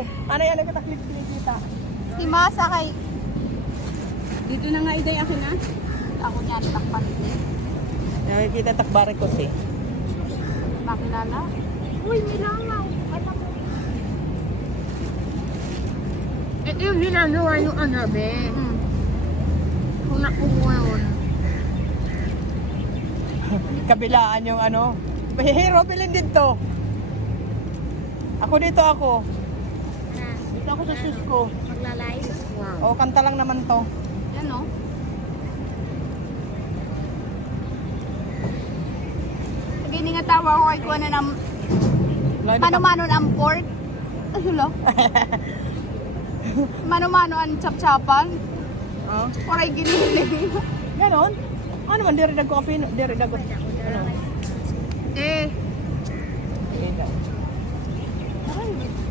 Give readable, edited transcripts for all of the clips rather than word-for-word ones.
ko. Ano yan, nagkataklit kinikita. Si Masa kay... Dito na nga iday akin na. Ako niya, takpan din. Nakikita takbare ko si. Makilala. Uy, nilangaw. Alam mo. Ito yung ginagawa yung anabe. Kung nakuha yun. Kabilaan yung ano. Hero, bilhin dito. Ako dito ako. Dito ako sa shoes ko. Magla-live. O, kanta lang naman to. Yan o. Sige, nga tawa ko kay kuha na ng mano-mano ang pork. Ay, hula. Mano-mano ang chap-chapan. Oh. Oray giniling. Ganon? Ano man, diri ko kapino. Diri dago. Ano? Eh. Ida.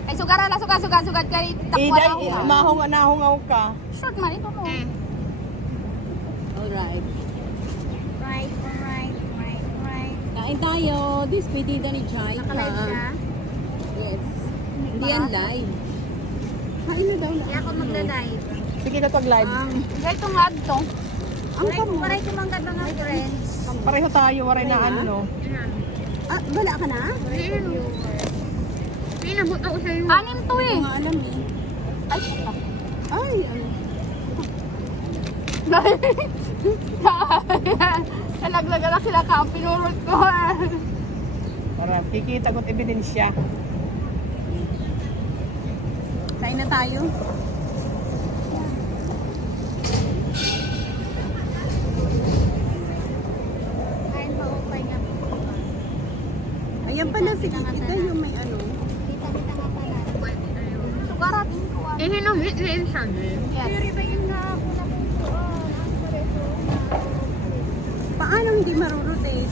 Ay, sugar na, sugar kay takwa Ida, na ako. mahong nahungaw ka. Short man, ito mo. Alright. Right. Kain tayo. This pedida ni Jai. Nakalive ka? Yes. Hindi yan live. Kain na daw na. Kaya ako magla-live. Sige na pag-live. Ito nga ito. Waray ko manggat mga friends. Pareho tayo, waray na ano, no? Ah, bala ka na? Pinabot ako sa'yo. Anim to eh. Hindi nga alam eh. Ay, shit. Ay, ano. Nalaglagan na sila ka. Pinurot ko. Para kikita ko't ebidensya. Kain na tayo. Kain pa upay nga. Ayan pala si Kikita yung may ano. Kita nga pala. Sugaratin ko. Hinumit ni Insan eh. Yes. Paano hindi marurotate?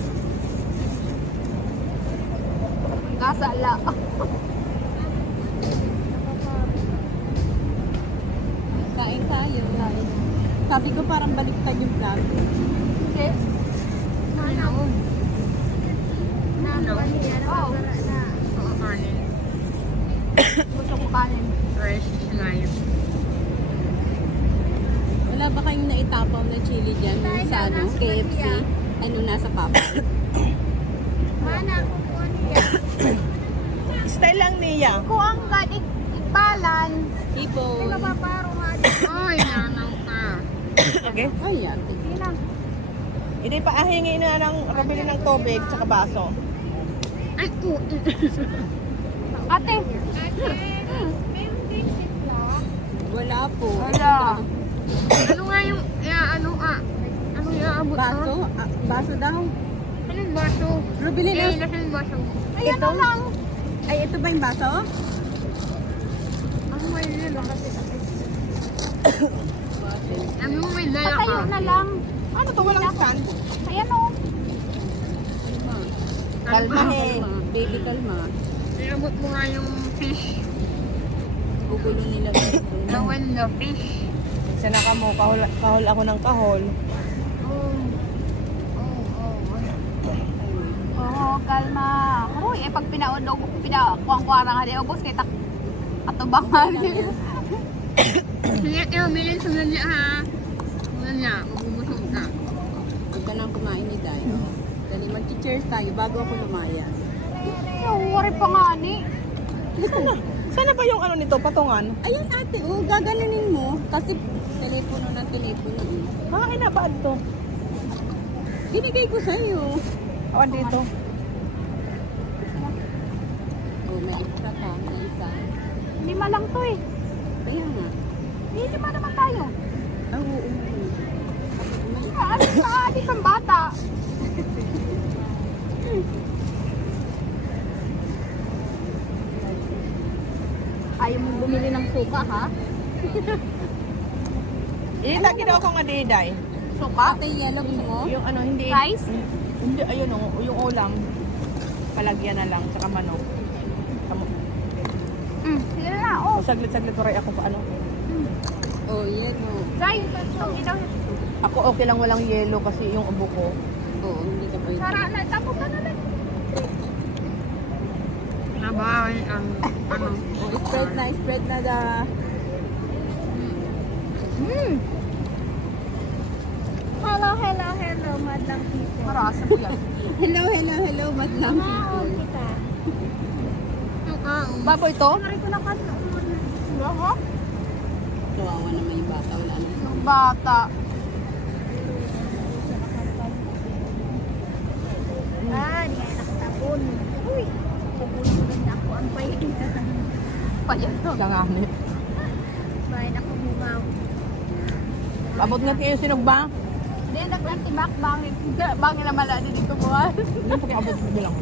Kasala. Kain tayo. Sabi ko parang baliktad yung vlog. Okay. Ano? Oh. Oo, kanin. Gusto ko kanin. Fresh snack. Wala ba kayong naitapaw na chili dyan? Yung sa ano, KFC? Ano nasa papa? Mana ako po niya. Style lang niya. Ko ang gadig balan. People. Napaparo nga. Ay, nanaw ka. Okay? Ay, ate. Sige na. Hindi pa ahingi na ng rabili ng tubig tsaka baso. Ay, puti. Ate. Wala po. Wala. Ano nga yung, ano yung aabot baso? Baso daw. Anong baso? Rubili na. Nasa yung baso. Ayan na lang. Ay, ito ba yung baso? Ang may nila kasi. Ano mo may dala ka? Patayo na lang. Ano to? Walang stand? Ayan o. Kalma eh. Baby, kalma. Inabot mo nga yung fish. Gugulo nila dito. Nawan na fish. Isa na ka mo, kahol ako ng kahol. Oo, kalma. Uy, pag pinaudog, pinakuang-kuwara nga di August, kaya katubangan. Sige, milin sa niya ha. Wala na, mabubusog ka. Huwag ka nang kumain ni Day. Dali, mag-cheers tayo bago ako lumayas. Wari pa nga ni. Sana ba yung ano nito, patungan? Ayun ate, gaganunin mo. Kasi telepono ng telepono. Mga inabaad to. Binigay ko sa'yo. Awan dito. Oh, may extra ka. May isa. 5 lang to eh. Kaya nga. 5 naman tayo. Oo. Ano sa di pang bata? Ayaw mo bumili ng suka ha? Lagi daw ako nga diday. Suka? Ate, yellow mo? Yung ano, hindi. Rice? Hindi, ayun o, yung ulam. Palagyan na lang, tsaka manok. Sige na, oh. O, saglit-saglit, waray ako pa ano. Oh, yellow. Guys, okay daw. Ako okay lang walang yelo kasi yung ubo ko. Oo, hindi ka pwede. Sara na, tapos ka na lang. Nabahay ang ano. Spread na the... Hello, hello, hello, madlang people. Marasa po yan. Hello, madlang Wow, kita. Baboy to? Mari ko na kanto. Aha. Kawawa naman yung bata. Wala naman. Yung bata. Ah, di nga nakatapon. Uy, pupulungan na ako ang payin. Payan to. Langanit. Bayan ako bumaw. Abot nga kayo sinugba. Hindi, nag-antimac. Bangin na mala din dito buwan. Hindi pa kayo abot sa bilang.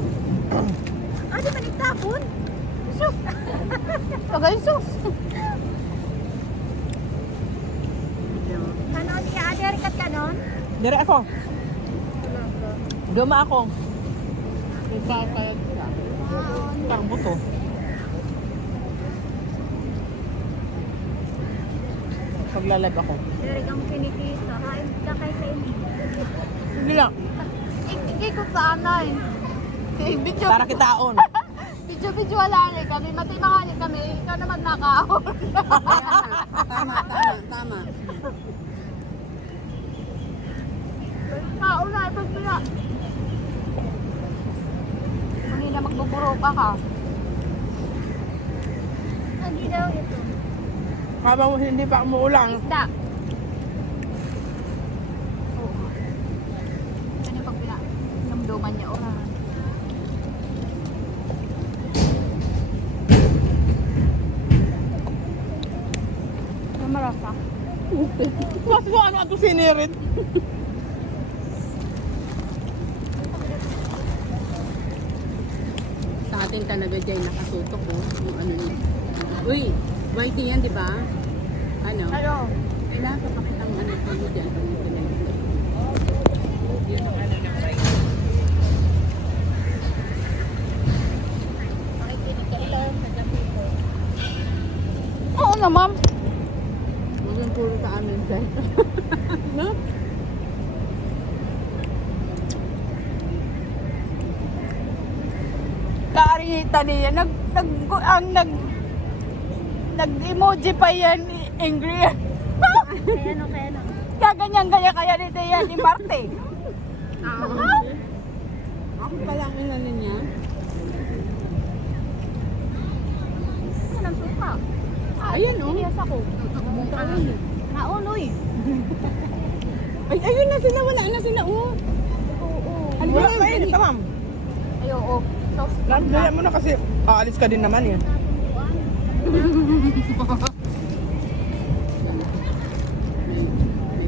Ah, di ba nagtapon? Sus. Tagay sus. Kanon, i-adder kat kanon? Dire ako. Gama ako. Nagkakayag siya. Parang buto. Paglalag ako. Dari kang kinikita. Kain ka kay kainin. Hindi lang. Ikikay ko sa anay. Video. Para kitaon. Video wala rin kami. Matimahan kami. Ikaw naman nakaon. Tama. Kaon na. Ipag pila. Mahina magbuburo ka ka. Hindi daw ito. Habang hindi pa umuulang. Isda. Yan yung pag pila. Namdoman niya. Oh. Marasa. Mas mo ano ato sinirit. Sa atin talaga dyan nakasutok ko. Yung ano niya. Uy, whitey yan, di ba? Ano? Ano? Kailangan ka pakitang ano ko dyan. Makikinig ka ito. Madlang people. Oo na, ma'am. Huwag yung puro sa amin, sir. No? Kaarita niya. Nag-emoji pa yan. Angry. Kaya no, kaya no. Kaganyan-ganyan kaya nito yan ni Marte. Ako pala ang inano niya. Ano nang suka? Ayan, oh. Iniyas ako. Nauloy. Ay, ayun na sila. Wala na sila, oh. Oo. Ano Wala yan? kayo nito ma'am. Ay, oo. Sauce. Lalo mo na kasi aalis ka din naman eh. May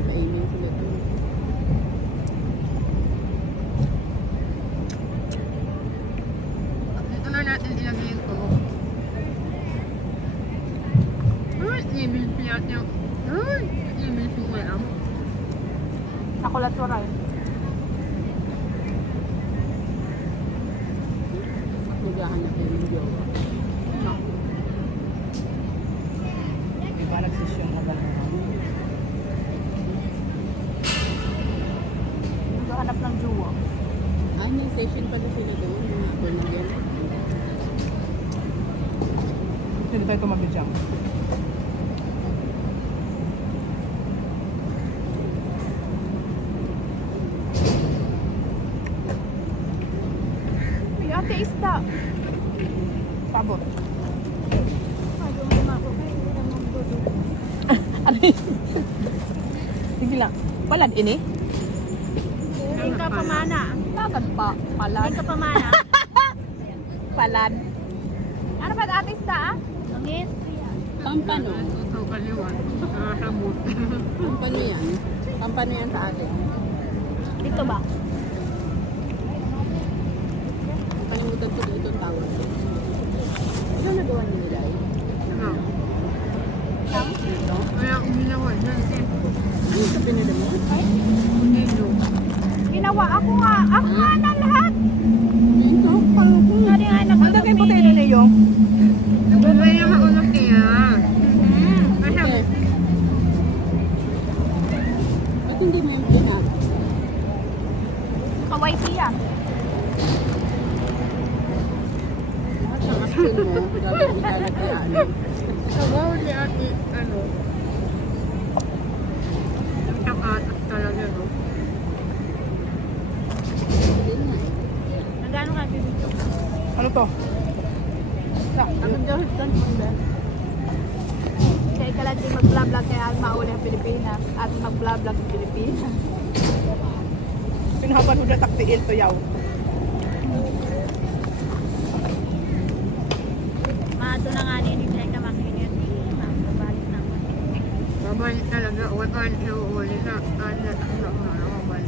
paimin sila to. Ito na natin ilagay ito. Ay, ibig piyat niya. Ay, ibig piyat niya. Ako lang suray. Maghahanap yung video. Diba nagsisyon na gano'n? Naghahanap ng jowa. Ah, may session pala sila doon. Mga Bernadette. Hindi tayo tumagod dyan. May ate isda. Tabot. Ayaw mo mako. Ay, hindi na magdudu. Ano yun? Sige lang. Palad ini? Hindi ka pamana. Lagan pa. Palad. Hindi ka pamana. Palad. Ano ba ate isda ah? Langit. Pampano? Ito kaliwan. Sabot. Pampano yan? Pampano yan sa akin? Dito ba? Panimutan ko dito ang tawag. Ano nagawa niyo nila? Ano? Kaya uminawa. Ano ito pinili mo? Ginawa ako nga. Ako nga na lahat. Ito, paluko. Ano nga Ang dagay po tayo ninyo. Nagulay ako ulit kaya. Okay. Ba't hindi mo yung pinag? Kaway siya. At Sabaw ni ate, ano? Ang takatas talaga, no? Nagano ka dito? Ano to? Ang dahil kan panda. Kaya ka lang din mag-vlog kaya ang mauli ang Pilipinas at mag-vlog sa Pilipinas. Pinahapan mo na taktiil to yaw. Maato na nga ninigay ka makinit. Mabalik na. Babalik talaga. Wakan iuuli na. Babalik.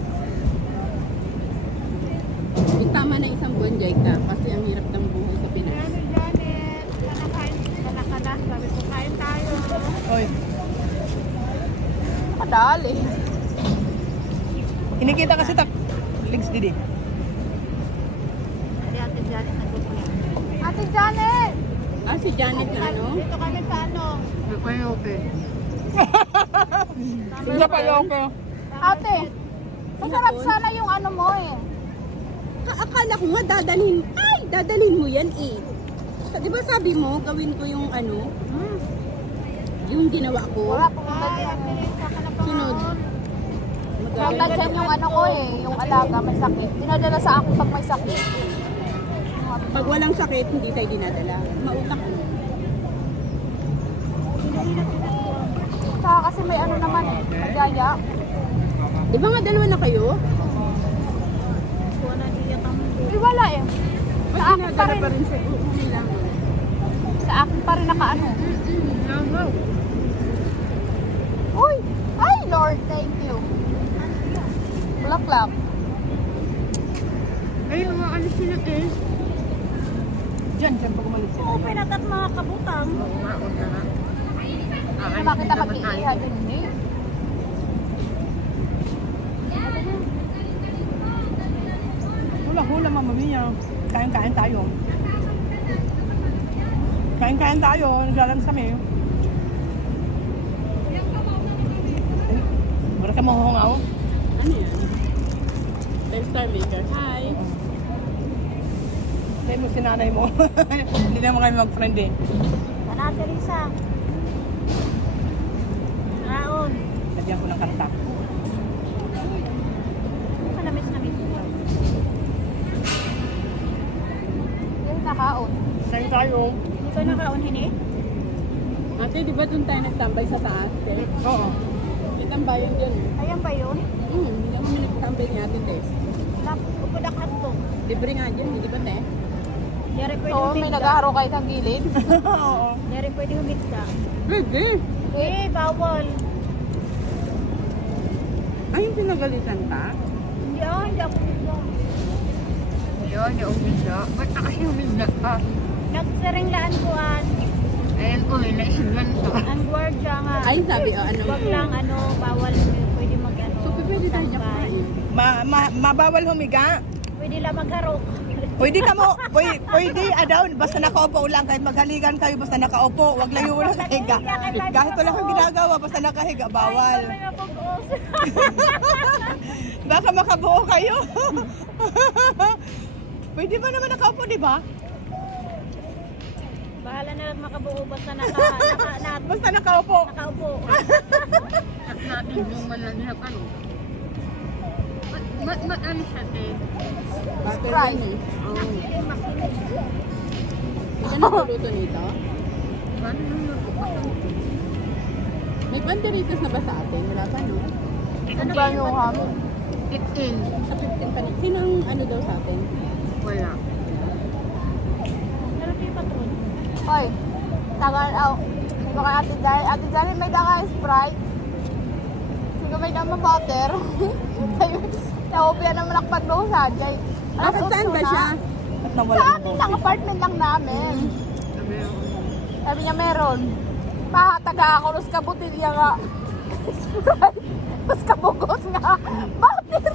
Tama na isang buwan, Jaika. Kasi ang hirap ng buhay sa Pinas. Janet, ka na. Sabi ko, kain tayo. Oy, Kadali. kinikita kasi legs didi. Ari ate Janet, nagpupulit. Ate Janet! Ah, si Janet na ano? Dito kami sa ano? Okay. Hindi pa yung Ate, masarap sana yung ano mo eh. Akala ko nga dadalhin mo yan eh. Di ba sabi mo, gawin ko yung ano? Yung ginawa ko. Wala pumunta dyan. Sunod. Pumunta dyan yung ano ko eh, yung alaga may sakit. Dinadala sa akin pag may sakit. Pag walang sakit, hindi tayo dinadala. Mautak mo. Saka kasi may ano naman eh, may gaya. Di ba nga dalawa na kayo? Kuha na iyak ang Eh wala eh. Sa akin pa rin. Pa rin siya. Okay lang. Sa akin pa rin nakaano. Uy! Ay Lord, thank you. Bulaklak. Ay, mga ano sila eh. Diyan pag umalis sila. open at mga kabutang. Bakit na mag-iiha din eh? Hula-hula, Mama Mia. Kain-kain tayo. Kain-kain tayo. Naglalans kami. Wala ka mahuhungaw? Ano yan? Lifestar maker. Hi! Say mo si nanay mo. Hindi naman kami mag-friend eh. Sana Teresa. Raon. Lagyan ko ng karta. Manamis na miss. Yung nakaon. Kain tayo. Hindi ko nakaon hini. Ate, di ba doon tayo nagtambay sa taas? Eh? Oo. Itambayan dyan. Ayan ba yun? Hindi na kami nagtambay ni ate, te. Pupudak na to. Libre nga dyan, hindi ba, te? Yari pwede Oo, may humigda. nagaharo kayo sa gilid. Oo. Yari pwede humigda. Pwede. Eh, bawal. Ay, yung pinagalitan ka? Hindi ako humigda. Yun, yung umisa. Ba't na kasi umisa ka? Nagsaringlaan ko Ayan ko, may naisigan to. ang gwardiya nga. Ay, sabi, ano? Wag lang bawal pwede mag So, pwede tayo dyan standby. kumain. Mabawal humiga. Pwede lang magharok. Pwede ka mo, pwede down, basta nakaupo lang, kahit maghalikan kayo, basta nakaupo, wag layo lang kahiga. Kahit wala kang ginagawa, basta nakahiga, bawal. Ay, mga pag-os. Baka makabuo kayo. Pwede ba naman nakaupo, di ba? Bahala na lang makabuo basta Basta nakaupo. nakaupo. Natin yung manlanghap, ano? Ba't ano siya, te? Sprite. Oo. Hindi ka nagluluto nito? Paano niluluto? May banderitas na ba sa atin? Wala pa, no? Ang banyo kami. 15. Sa 15 pa na. Sino ang ano daw sa atin? Wala. Ano yung patron? Hoy, tagal, diba kay Ate Jai? Ate Jai, may daka Sprite. Sige, may dama butter. Naopya naman nakpat doon sa Jai. Bakit saan ba siya? At Sa nawala amin lang, apartment lang namin. Sabi ako. Sabi niya meron. Taga ako, nus kabutin niya nga. Sprite. Mas kabugos nga. Butter.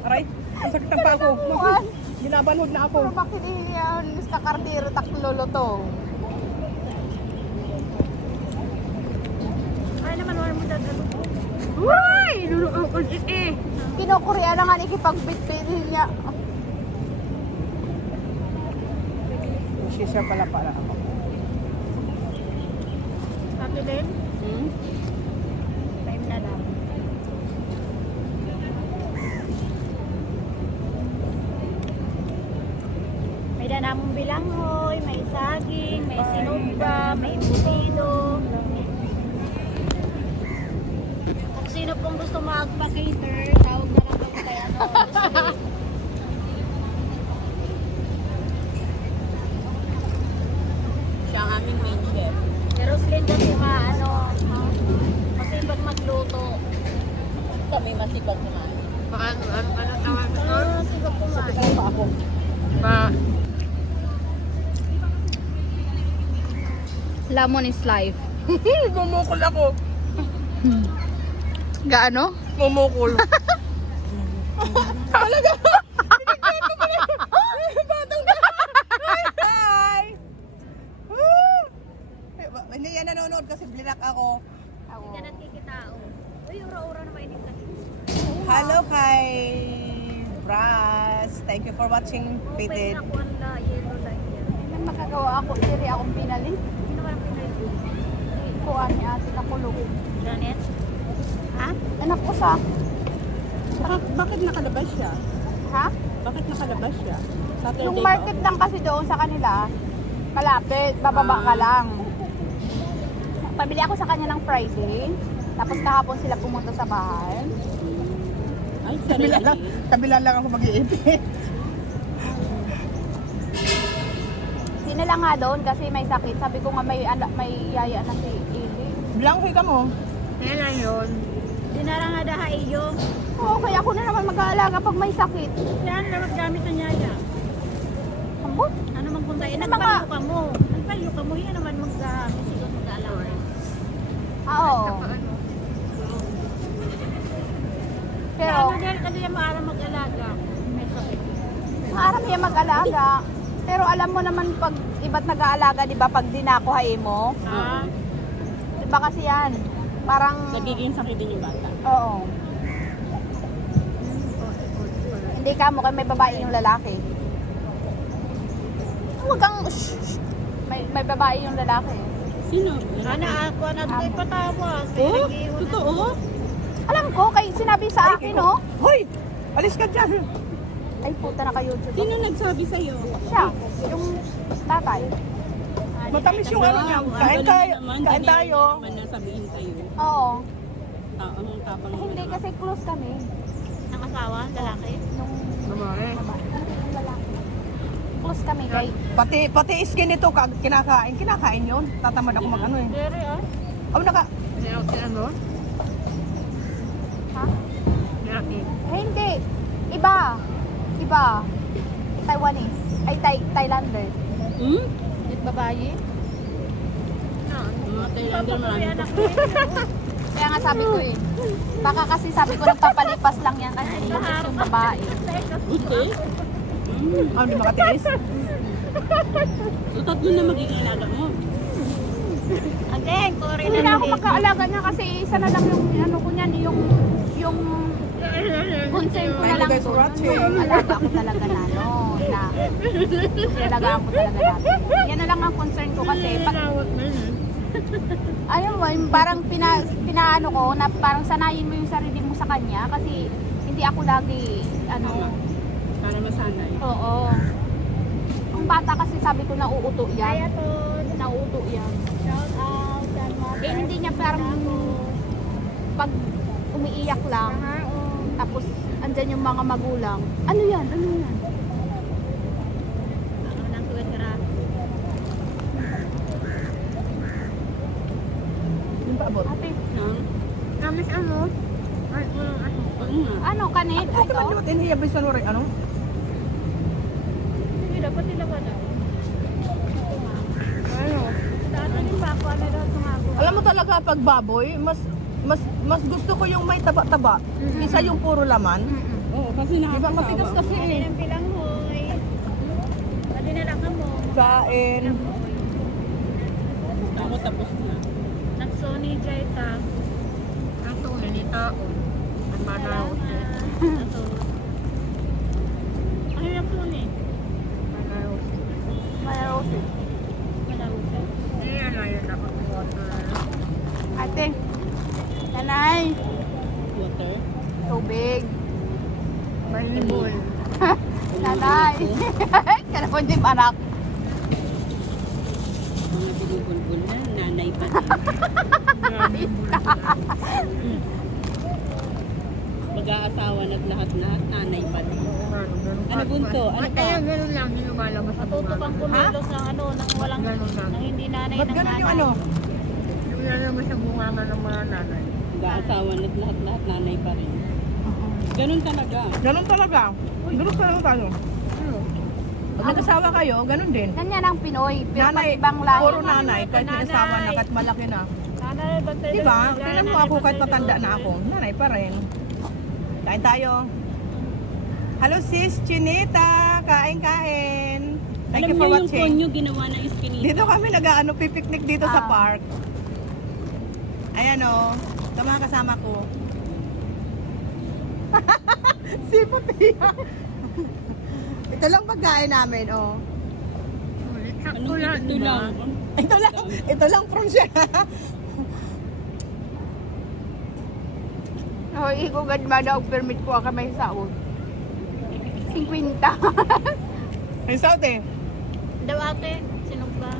Aray, ang sakit ang pako. Juan. Ginabanhod na ako. Pero bakit hindi yan? Nus kakardiro, taklolo to. Ay naman, wala mo dadalo. Uy! Lulukaw ko eh. Kinukurya na nga ikipagbitbitin niya. Sisya pala ako. Bilin? Hmm? Time na lang. May danamong bilanghoy, may saging, may sinugba, may embutido. Kung sino pong gusto magpa-cater, tawag na lang kami kay ano. Siya ang aming main chef. Pero Roslyn kasi masipag magluto. Kami masipag kumain. Ano tawag ito? Masipag kumain. Pa ako. Lemon is life. Mumukol ako. Gaano? Mumukol. Talaga. Hi! Woo! Hindi yan nanonood kasi blinak ako. Hindi ka nakikitao. Uy, ura-ura na mainit kasi. Hello kay Brass. Thank you for watching Pwede Pitted. na kuwan la, yellow light yan. May makagawa ako. Diri akong pinali. Sino ka na pinag Kuan ni ate nakulog. Janet? Ha? Anak ko sa. Bakit nakalabas siya? Ha? Bakit nakalabas siya? Saturday Yung ba? market lang kasi doon sa kanila, malapit, bababa ka lang. Pabili ako sa kanya ng Friday, tapos kahapon sila pumunta sa bahay. Ay, Kabila lang, sarili. kabila lang ako mag-iipit. Sino lang nga doon kasi may sakit. Sabi ko nga may yaya na si Ili. Blanco ka mo. Kailan yun? Dinara nga daha iyo. Oo, kaya ako na naman mag-aalaga pag may sakit. Yan, dapat gamit na niya. Ambot. Ano magpunta? Eh, Yung nagpalyo ka mo. Nagpalyo ka mo. Yan naman mag-sigot mag-alawa. Oo. Pero, Ano dahil kasi yung maaram mag-alaga. May sakit. maaram niya mag-alaga. Pero alam mo naman pag iba't nag-aalaga, di ba, pag dinakuhain mo, Ah, di ba kasi yan, parang, Nagiging sakit din yung bata. oo. Hindi ka mo, may babae yung lalaki. Huwag kang, shh. May babae yung lalaki. Sino? ako na ito ipatawas. Oh? Totoo? Alam ko, kay sinabi sa akin, no? Hoy! Alis ka dyan. Ay, puta na kayo. Sino nagsabi sa'yo? Siya, yung tatay. Matamis yung ano niya. Wow, Kain ang tayo. galing naman. Kain Ganyan tayo. naman nasabihin sa'yo. Oo. Ang tapang mo Hindi naman. kasi close kami. Ang asawa, lalaki. Nung Babae. yung lalaki. Close kami kay, Pati skin nito kinakain yun. Tatamad ako mag ano eh. Dere ah. Oh, naka. ha? Dere. Eh, hindi. Iba. Taiwanese. Ay, Thailander. Hmm? Babae. Mga Thailander marami. Kaya nga sabi ko eh. Baka kasi sabi ko nagpapalipas lang yan kasi buntis yung babae. Okay. Ah, hindi makatiis. So, tatlo na magiging alaga mo. Again, kore Hindi na ako magkaalaga niya kasi isa na lang yung ano ko niyan, yung concern ko na Thank you lang guys for doon. watching. Yung alaga ko talaga na, no? Na, pinalagaan ko talaga natin. Yan na lang ang concern ko kasi pag, ayun mo, yung parang pinaano ko, na parang sanayin mo yung sarili mo sa kanya kasi hindi ako lagi, ano, Para masanay. oo. Ang bata kasi sabi ko nauuto Kaya yan. to, Nauuto yan. shout out, San Mother. Eh, hindi niya parang pag umiiyak lang, tapos andyan yung mga magulang. Ano yan? Ano yan? Ano nang sugat ka? Yung paabot. Ate, Nang? Kamis ano? Ay, ano? Oo nga. ano kanit? Ito Ito? man lutin hiya bisan uri ano? Hindi dapat nila ba daw? Ano? Dati din pa ako, ano daw sumago. Alam mo talaga pag baboy, mas gusto ko yung may taba-taba. Isa yung puro laman. Oo, kasi Di ba nakakasawa. matigas kasi Dati eh. ng pilanghoy. Dati na lang mo. Kain. Ako tapos na. Nagsoni Jaita. Ang ni tao. Ang Ito. Ano yung suni? Mayroon. Malawag. Ayan na yun ako water. Nanay, Water. tubig. Malibol. Nanay. Kanapon din anak. Mga binibulbul na, nanay pa. Mag-aasawa na lahat-lahat, nanay pa din. Ano bunso? Ano pa? Kaya ganun lang yung lumalabas. Matuto kang kumilos ng ano, ng walang, ng hindi nanay Ba't ng ganun nanay. yung ano? Yung lalabas sa bunganga ng mga nanay. Mag-aasawa na lahat-lahat, nanay pa rin. Ganun talaga. Ganun talaga. Ganun talaga tayo. Pag nag-asawa kayo, ganun din. Ganyan ang Pinoy. Pero pag Nanay, ibang lahi. puro nanay, kahit nag-asawa na, kahit malaki na. Nanay, bantay Di ba? Tingnan mo ako kahit matanda na ako. Nanay pa rin. Kain tayo. Hello sis, Chinita. Kain-kain. Thank Alam you niyo for yung watching. phone niyo ginawa ng espinito. Dito kami nag-ano, pipiknik dito sa Ah. park. Ayan o. Ito mga kasama ko. Si Patia. Ito lang pagkain namin, oh. Anong ito lang? Ito lang from siya. Oh, ikugad ba daw permit ko ka may saod? 50. Ay, south eh. Daw ate, sinog ba?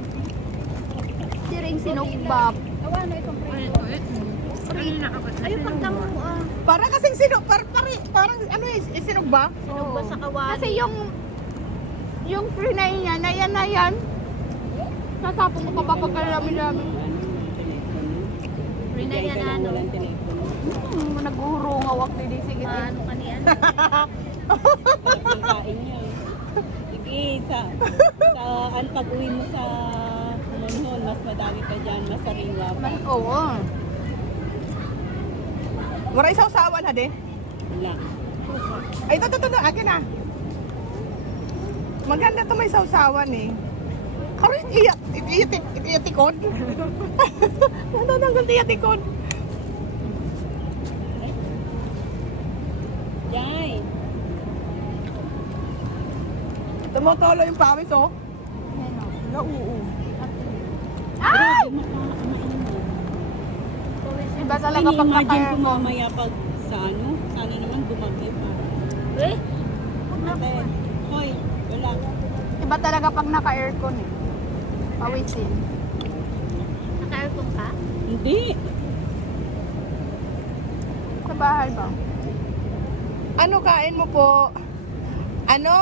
Si ring sinugbab. Awa na itong prito. Ayun, pagtamo ah. Para kasing parang ano eh, sinog ba? Sinog ba sa kawali? Kasi yung free na yan, na yan. Sasapong mo pa pagkalami-lami. Rinay yan na ano. Walang telepono. Nag-uhurong awak ni Disi. Paano kaniyan? Sarap ng kain niya. Sige, sa pag-uwi mo sa Monhon, mas madami pa dyan, mas sariwa pa. Oo. Waray sausawan ha de. Wala. Ay, ito, akin na. Maganda to may sausawan eh. Karoon, iyatikod. Nanananggal iyatikod. Jai! Tumutolo yung pawis oh. Oo. Ay! Iba talaga pag Ini-imagine naka-air ko mo. mamaya pag sa ano, sana naman bumagay pa. Eh? Ate, hoy, wala. Iba talaga pag naka-aircon eh. Pawisin. Naka-aircon ka? Hindi. Sa bahay ba? Ano kain mo po? Ano?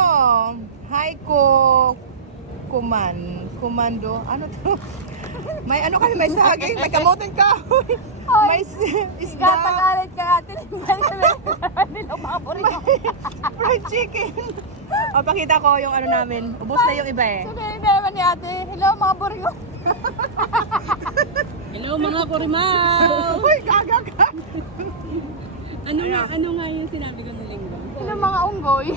Hi ko Kumando. Ano to? May ano kami, may saging, may kamoting kahoy. May isda. Gatagalit ka natin. Hindi lang makapurin. Fried chicken. O, pakita ko yung ano namin. Ubus na yung iba eh. Sabihin naman ni ate, hello mga buringo. Hello mga kurimaw! Uy, gaga ka. Ano nga yung sinabi ko ng linggo? Hello mga unggoy.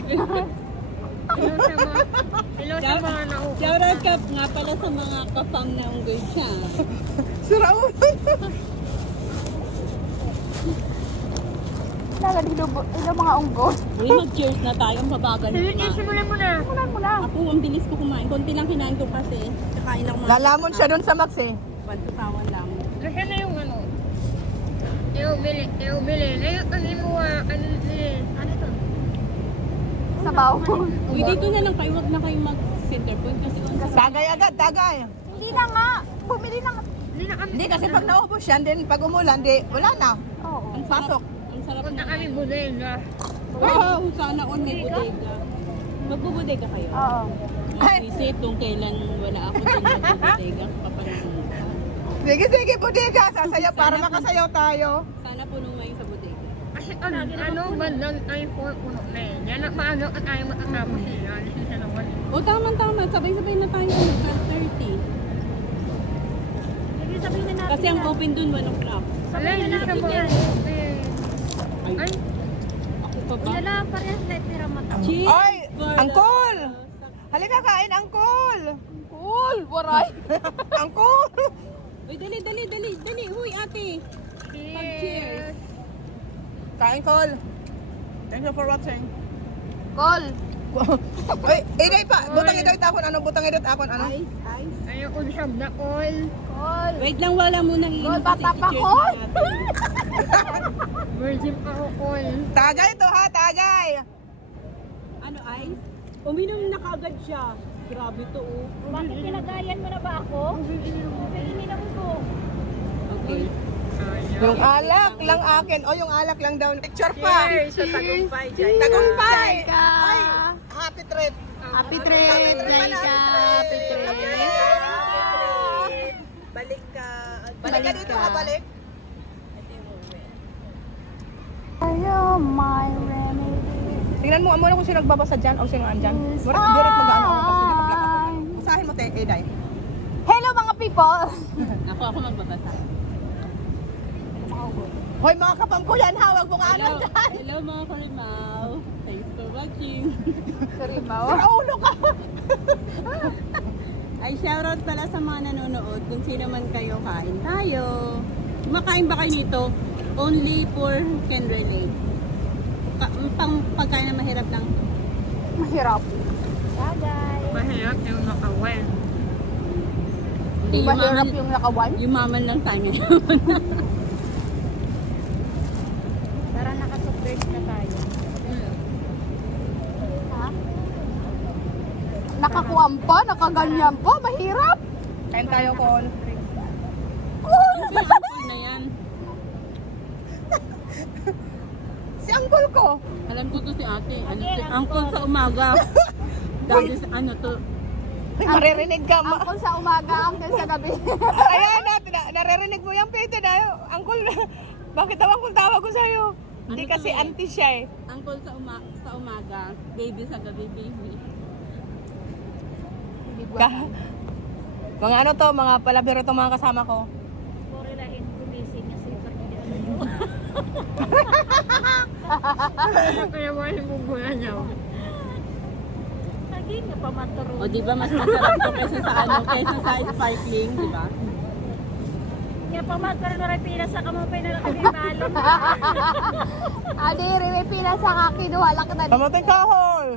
Hello sa mga naupo. Shoutout ka nga pala sa mga kapang na unggoy siya. Sira ulo. Hello mga unggoy. Uy, mag-cheers na tayo. Mabagal na kumain. Simulan mo na. Kunan mo lang. Ako, ang bilis ko kumain. Konti lang kinain ko kasi. Kakain ako mga... Lalamon siya doon sa Max eh. Pantutawan lang. Nasaan na yung ano? Teo Bili. Ano mo ano ito? Sabaw. Uy, dito na lang kayo. Huwag na kayo mag-center point kasi kung sa... Tagay agad, tagay. Hindi na nga. Bumili na nga. Hindi na kami. Hindi kasi pag naubos yan, din pag umulan, di, wala na. Oo. Ang Pasok. Ang sarap Punta na. kami bodega. Wow, sana on may bodega. Magbubodega kayo? Oo. Mag-isip kung kailan wala ako dun magbubodega. Kapalaran. Sige, bodega. Sasayaw para makasayaw tayo. Sana puno ngayon sa bodega. Kasi ano bandang tayo puno na eh. Yan ang maaga at tayo matatapos sila. Alisin siya naman. O, tama. Sabay-sabay na tayo. 12:30. Sige, sabihin na natin. Kasi ang open dun 1 o'clock. Sabihin na natin yan. Ay, Ako pa ba? sila parehas na itira mata. Cheers! Oy, for angkol! the- Halika kain, angkol! Cool. Waray. Angkol! Uy, dali. Huy, ate. Cheers. Kain, kol. Thank you for watching. Call. Uy, inay pa. Butang ito itapon. Ano? Butang ito itapon. Ano? Ayaw ko siyam na all. Call. Wait lang, wala munang iinom Call, bata kasi pa, si-cheers call. na natin. Virgin alcohol. Tagay to ha, tagay. Ano ay? Uminom na kaagad siya. Grabe to oh. Bakit pinagayan mo na ba ako? Ininom ko. Okay. Yung alak lang akin. O, yung alak lang daw. Picture pa. So tagumpay, Jai. Tagumpay. Jaika. Ay, happy trip. Happy trip, Jaika. Happy trip. Balik ka. Balik ka dito ha, balik. My remedy. Tingnan mo muna kung sino nagbabasa dyan o sino andyan. Direct mag-ano ako kasi nakablak ako. Usahin mo, Eday. Hello mga people! Ako magbabasa. Hoy, mga kapam ko yan, hawag mo nga ano dyan. Hello mga karimaw. Thanks for watching. Sorry, Mau. Sa ulo ka. Ay, shoutout pala sa mga nanonood. Kung sino man kayo, kain tayo. Kumakain ba kayo nito? Only poor can relate. Pang pagkain na mahirap lang. Mahirap. Bagay. Mahirap yung nakawan. Mahirap yung nakawan. Yumaman lang tayo ngayon. Tara, nakasubvert na tayo. Ha? Nakakuwam pa, nakaganyan pa, mahirap. Kain tayo, Col. Kasi uncle na yan. Si Uncle ko. Alam ko to si ate. Ano, Okay, si uncle sa umaga. Dahil sa ano to. Ay, maririnig ka. Angkol sa umaga, angkol sa gabi. Ayan, naririnig mo yung pito na. Uncle, bakit daw Uncle tawag ko sa'yo? Hindi Ano kasi to eh? auntie siya eh. Uncle sa umaga, baby sa gabi, baby. Mga ano to, mga palabiro to mga kasama ko. Sorry lang, gumising niya si Pernilla. Kaya wala mo buhay niya. Lagi nga pa maturo. O di ba mas masarap to kaysa sa ano, kaysa sa sparkling, di ba? Nga pa maturo na rin pila sa kamupay na nakabibalon. Adi, rin pila sa kakinuha lang na. Kamuting kahol!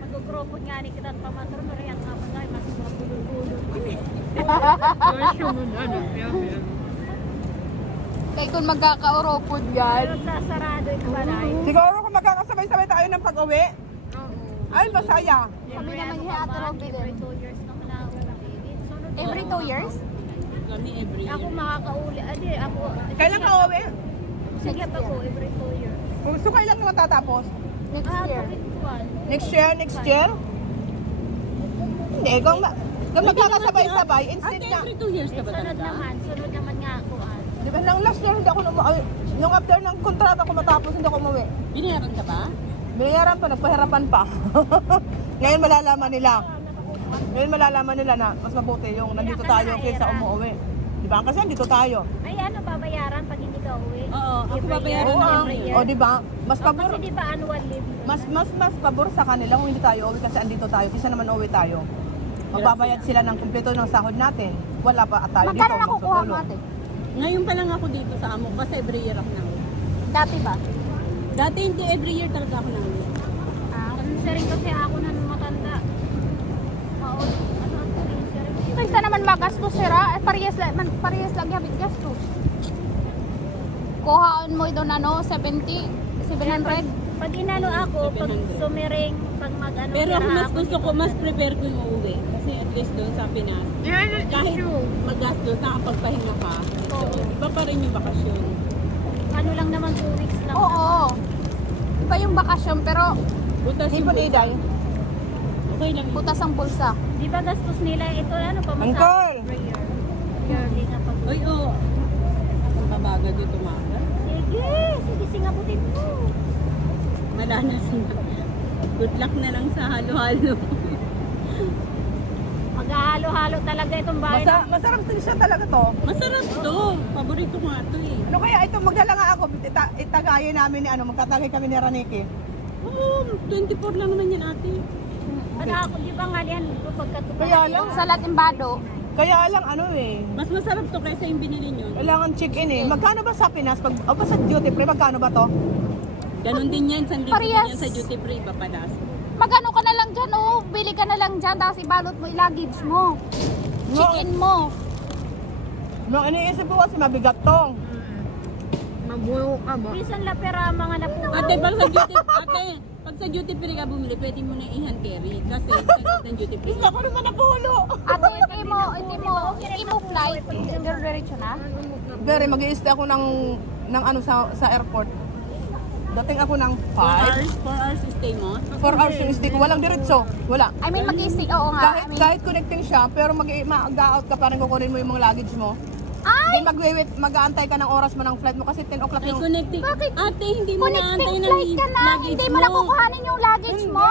Magugropod nga ni kita at pamaturo na rin ang kamon na mas mabulol-bulol. Kaya kung magkakauropod Pero yan. sasarado ito ba na? Siguro kung magkakasabay-sabay tayo ng pag-uwi, Oo. ay masaya. Kami naman yung Ate Robby Every din. 2 years naman na sunod Every 2 years? Kami every Ako year. makakauli. Adi, ako. Kailan ka uwi? Sige pa ko, every 2 years. Gusto kailan naman tatapos? Next year. Next year? Next year? Hindi, kung magkakasabay-sabay, instead Ate, na. every 2 years ka ba Sunod talaga? naman nga ako. Di ba, nang last year, hindi ako nung after ng kontrata ko matapos, hindi ako umuwi. Binayaran ka ba? Binayaran pa, nagpahirapan pa. Ngayon malalaman nila na mas mabuti yung nandito tayo kaysa umuwi. Di ba? Kasi nandito tayo. Ay, ano, babayaran pag hindi ka uwi? Oo, ako Every babayaran year? na Oo, every year. o di ba? Mas Oh, pabor, kasi di ba annual leave? mas pabor sa kanila kung hindi tayo uwi kasi andito tayo. Kaysa naman uwi tayo. Magbabayad sila ng kumpleto ng sahod natin. Wala pa at tayo dito. Magkano nakukuha mo magtutulog. ate? Ngayon pa lang ako dito sa amo kasi every year ako nang. Dati ba? Dati hindi every year talaga ako nang. Kasi rin kasi ako na nung matanda. Oo, ano, rin. Kaysa naman magastos sira, parehas lang habit gastos. Kuhaan mo ito na no, 700. Pag inano ako, pag 700. sumiring, pag mag-ano, Pero ako tira mas gusto ko, mas prepare ko yung uuwi. Kasi at least doon sa Pinas, kahit maggastos, nakapagpahinga ka. So, iba pa rin yung bakasyon. Ano lang naman, 2 weeks lang. Oo. Iba yung bakasyon pero Butas Hindi yung po bulsa. Niday. Okay lang. butas ang bulsa. Di ba gastos nila ito, ano pa, Uncle! masabi every year. Yearly nga pag... Uy, oo. Ang babaga dito maaga. Sige, singabutin mo. Malanas na. Good luck na lang sa halo-halo. Mag-ahalo-halo talaga itong bahay. Masarap din siya talaga to. Masarap to. Paborito ko nga to eh. Ano kaya ito, magdala nga ako, itagayin namin ni magkatagay kami ni Raniki. Oo, 24 lang naman yan ate. Ano ako, di ba nga yan, pagkatupa. Kaya lang, Yung salat imbado, kaya lang ano eh, Mas masarap to kaysa yung binili nyo. kailangan chicken eh. Magkano ba sa Pinas? O ba sa duty free, magkano ba to? Ganon din yan. Sandito din Parehas. yan sa duty free. Iba padas. magano ka na lang dyan oh, bili ka na lang dyan, tapos ibalot mo, ilagage mo. Chicken mo. Nung iniisip ko kasi mabigat tong. Mabuo ka ba? Bisan la pera mga napu. Ate, pag sa duty free ka bumili, pwede mo na i-hand carry. Kasi sa ng duty free. Hindi ako naman napulo. Ate, hindi mo flight. Diretso na? Gary, mag-i-stay ako ng ano sa airport. Dating ako ng 4 hours? 4 hours stay mo? 4 hours yung stay ko. Walang diretso. Wala. I mean, mag-i-stay. Oo nga. Kahit connecting siya, pero mag-out ka parang kukunin mo yung mga luggage mo. Ay! Then mag-aantay ka ng oras mo ng flight mo kasi 10 o'clock Ay, yung... connecting. Bakit? Ate, hindi mo na antay Connecting ng flight ka na. luggage Hindi mo na kukuhanin yung luggage mo.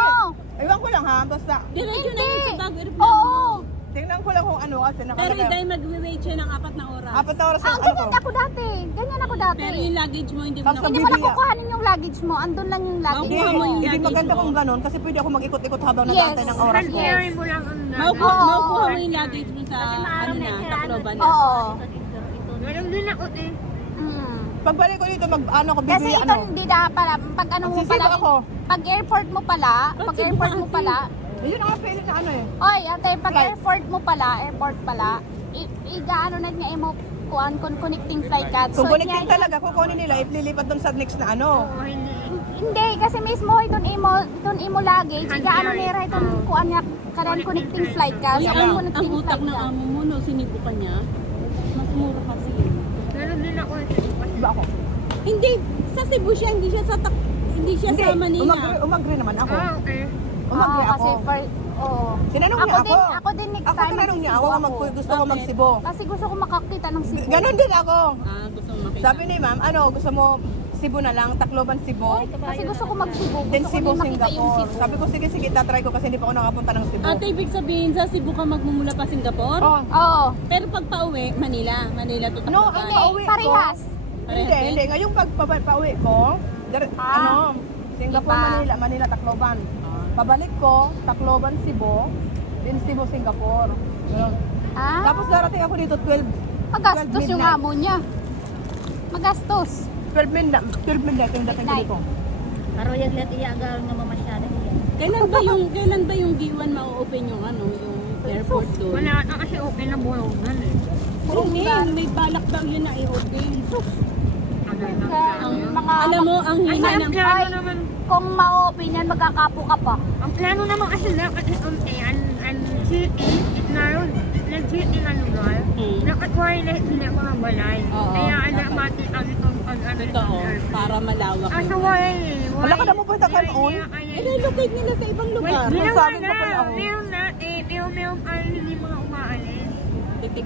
Ewan ko lang ha, basta Diretso na yun sa bago airplane. Oo. tingnan ko lang kung ano kasi Pero nakalagay. dahil mag-wait siya ng 4 na oras. 4 na oras Ah, ang ano ganyan ko. ako dati. Ganyan ako dati. Pero yung luggage mo, hindi mo Tapos na pag Hindi mo na Biblia. kukuhanin yung luggage mo. Andun lang yung luggage Hindi, Makuha mo yung hindi luggage maganda mo. kung ganun kasi pwede ako mag-ikot-ikot habang Yes. nag-aantay ng oras ko. Yes. mo lang ang Makuha Oo. makuha mo yung luggage mo sa ano na, Tacloban na. Oo. Meron din ako eh. Mm. Pagbalik ko dito, ano ko, Kasi bibili ito ano. hindi na pala, pag ano mo Magsisiba pala, ako. pag airport mo pala, Yun ang feeling na ano eh. oy ate, pag Flight. airport pala, igaano na niya mo kuan connecting flight ka. Kung So, connecting niya- talaga, kukunin nila, ililipat doon sa next na ano. Oo, hindi. Hindi, kasi mismo itong imo luggage, igaano nira itong kuan niya karan connecting flight ka. Uy, So, ang connecting utak flight ng ka. amo mo, no, sinibo ka niya. Mas mura kasi yun. Meron din ako eh. Diba ako? Hindi, sa Cebu siya, hindi siya sa Manila. Umagri naman ako. Ah, okay. Umagri Oo, ako. kasi Tinanong ako niya ako. din, ako din next Ako time. tinanong niya ako kung gusto ko Bakit? magsibo. Kasi gusto ko makakita ng Cebu. Ganon din ako. Gusto mo makita. Sabi ni ma'am, ano, gusto mo Cebu na lang, Tacloban, Cebu. Kasi gusto ko mag-Cebu. Then Gusto ko Cebu, din makita yung Singapore. Cebu. Sabi ko, sige, tatry ko kasi hindi pa ako nakapunta ng Cebu. Ate, ibig sabihin sa Cebu ka magmumula pa Singapore? Oh, Oo. Pero pag pauwi, Manila to No, Tacloban. hindi. Pauwi ko. Parehas. hindi, Parehas hindi. Ngayong pauwi ko, ano, Singapore, Iba. Manila, Tacloban. Pabalik ko, Tacloban, Cebu, then Cebu, Singapore. Ganun. Ah, Tapos darating ako dito 12 magastos yung midnight. amo niya. Magastos. 12 midnight yung dating ko Midnight. dito. Pero yung let iagal nga mamasyada niya. Kailan ba yung G1 ma-open yung ano, yung airport doon? Wala na kasi okay na bulogan eh. Hindi, may balak daw yun na i-open. Ang mga Alam mo, ang Ay, hina ang ng... plano Ay. naman. kung ma-open yan, magkakapo ka pa. Ang plano naman kasi na kasi ang city, naroon, nag-city na lugar, naka-toilet nila mga balay. Oo. Kaya ala mati ang Totoo, para malawak. Kaso why? Wala ka na pupunta ka noon? I-relocate nila sa ibang lugar. Ginawa Sabi ko na, pala ako. meron na, meron ay hindi mga umaalis.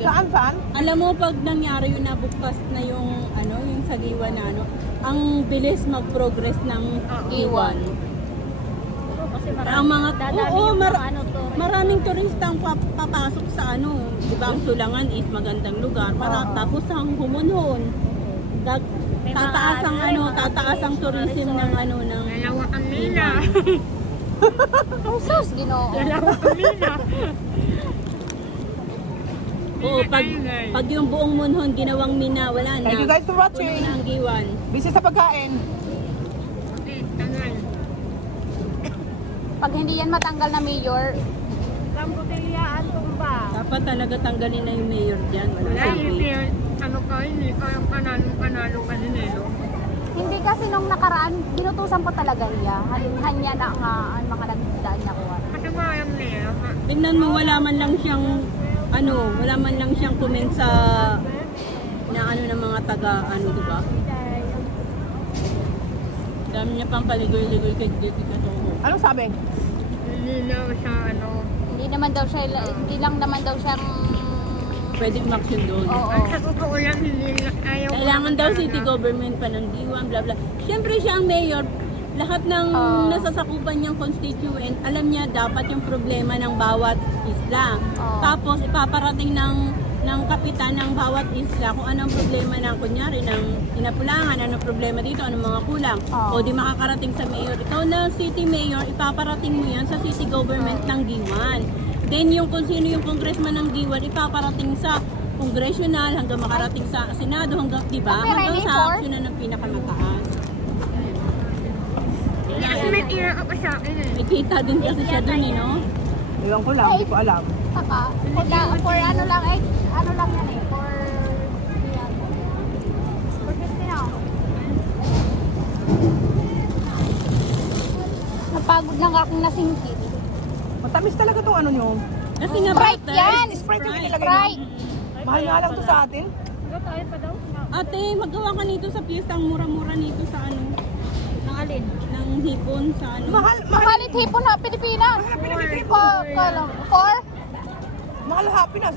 Saan? Alam mo, pag nangyari yung nabukas na yung, ano, yung sagiwan na ano, ang bilis mag-progress ng iwan. Kasi Ang mga, dadami oo, yung mga ano to. maraming turista ang papasok sa ano. Di ba, ang Sulangan is magandang lugar. Tapos ang Humunhon. May mga Tataas ang tourism ng ano, ng... Dalawa ang Mina. Sus, ginoo. Dalawa ang Mina. Oo, pag yung buong Munhon ginawang Mina, wala na. Thank you guys for watching. Puno na ang Giwan. Busy sa pagkain. Okay, tangal. Pag hindi yan matanggal na mayor, Kambutilya, tumba. Dapat talaga tanggalin na yung mayor dyan. Wala Wala, silbi. hindi. Ano ka, hindi ka yung panalo ka din eh, no? hindi kasi nung nakaraan, ginutusan pa talaga niya. Hanya na nga ang mga nagdaan niya kuha. Kasi mayam niya. Tingnan mo, wala man lang siyang comment sa na ano ng mga taga ano, di ba? Dami niya pang paligoy-ligoy kay Jessica Soho. Anong sabi? Hindi na siya, ano. Hindi lang naman daw siyang Pwede umaksyon doon. oo. Ang sa totoo lang, hindi na ayaw. Kailangan daw city government pa ng Giwan, bla bla. Siyempre siya ang mayor. Lahat ng nasasakupan niyang constituent, alam niya dapat yung problema ng bawat isla. Tapos ipaparating ng kapitan ng bawat isla kung anong problema ng kunyari ng Inapulangan, anong problema dito, anong mga kulang. O di makakarating sa mayor. Ikaw na city mayor, ipaparating mo yan sa city government ng Giwan. Then yung kung sino yung congressman ng Giwan, ipaparating sa congressional hanggang makarating sa senado hanggang, di ba? Okay, Hanggang ready sa for? action na ng pinakamataas. Kasi may tira ka pa sa akin eh. May kita din kasi siya dun, eh, no? Ewan ko lang, hindi ko alam. For ano lang yan eh, for lang akong nasingkit. Matamis talaga tong ano nyo. Kasi nga Sprite butter. yan! Sprite yung nilagay Sprite! nyo. Mahal nga lang to sa atin. Kahit pa daw. Ate, magawa ka nito sa piyesta. Ang mura-mura nito sa ano. Ng alin? Ng hipon sa ano. Mahal Mahalit hipon na Pilipinas. Kalang 4? mahal happiness.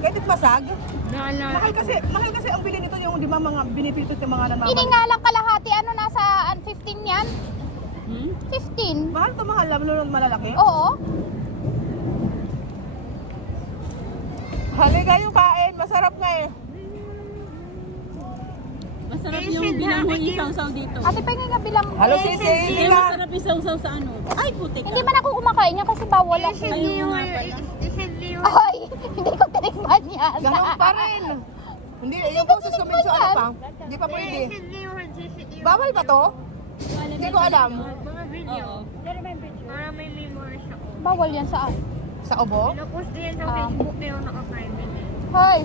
Kahit masag. Nala. Mahal kasi ang bili nito yung di ba mga benefitos yung mga Ini nanamang. nga lang kalahati, ano nasa 15 yan? Hmm? 15? Mahal to mahal, lalo nung malalaki. Oo. Halika yung kain, masarap nga eh. Masarap yung binangoy isaw-saw dito. Ate, pahingay nga bilang. Halo sisi, Hindi halika. masarap isaw-saw sa ano. Ay, putik Hindi man ako kumakain yan kasi bawal ako. Ayun nga pala. Ay, hindi ko tinikman yan. Ganun pa rin. Hindi, yung boses ko minsan ano pa. Hindi pa pwede. Bawal ba to? Hindi ko alam. Mga video. Oo. Para may memories ako. Bawal yan saan? Sa obo? Pinost din sa Facebook na yung naka-private. Hoy,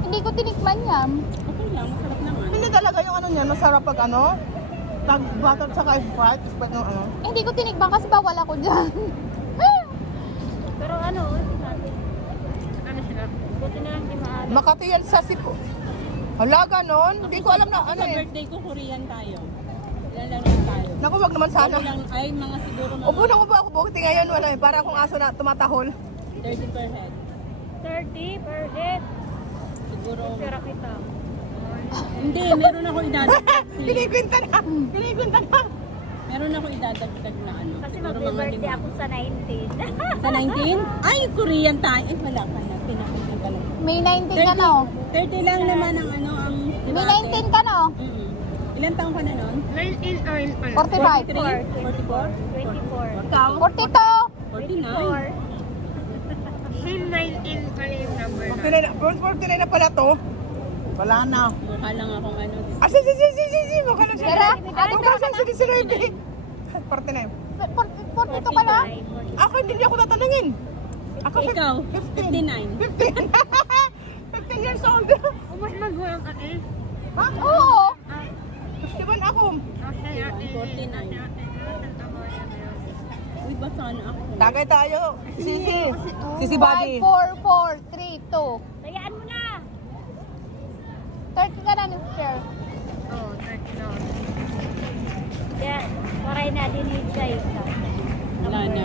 hindi ko tinikman yan. Okay lang, masarap naman. Hindi talaga yung ano niya, masarap pag ano. Tag butter sa Sprite, Sprite ng ano. Hindi ko tinikman kasi bawal ako dyan. Pero ano, Ano sila? buti na lang di maalam. Makati yan sa Sipo. Halaga nun? Hindi ko alam na ano Sa eh. birthday ko, Korean tayo. Ilan lang naman tayo. Naku, wag naman sana. Ano lang, ay mga siguro mga Upo na upo ako, bukti ngayon wala eh. Para akong aso na tumatahol. 30 per head. 30 per head. Siguro. Pera kita. Hindi, meron ako idadagdag. Kinikwinta na! Kinikwinta na! Meron ako idadagdag na ano. Kasi siguro mga mag-birthday 5. ako sa 19. Sa 19? Ay, Korean tayo. Eh, wala ka na. Pinakita ka lang. May 19 ka no? 30 lang naman ang ano, ang... May 19 ka no? Mm-mm. Ilan taong ka na nun? 19 or 45. 44? 24. Ikaw? 42. 49. Same 19 pala yung number na. 49 na pala to. Wala na. Mukha lang akong ano. Ah, si. Mukha lang siya. Tara, Mukha siya sinisinurbi. 49. 42 ka na? Ako hindi ako tatanungin. Ako Ikaw? 15. 59. 15 years old. Mas magulang ka eh. Ha? Oo. 51 ako. Okay, ate. 49. Uy, basa na ako. Tagay tayo. Sisi Bobby. 5, 4, 4, 3, 2. Tayaan mo na. 30 ka na ni Sir. Oo, 30 na. Kaya, paray na din ni Jai. Wala na.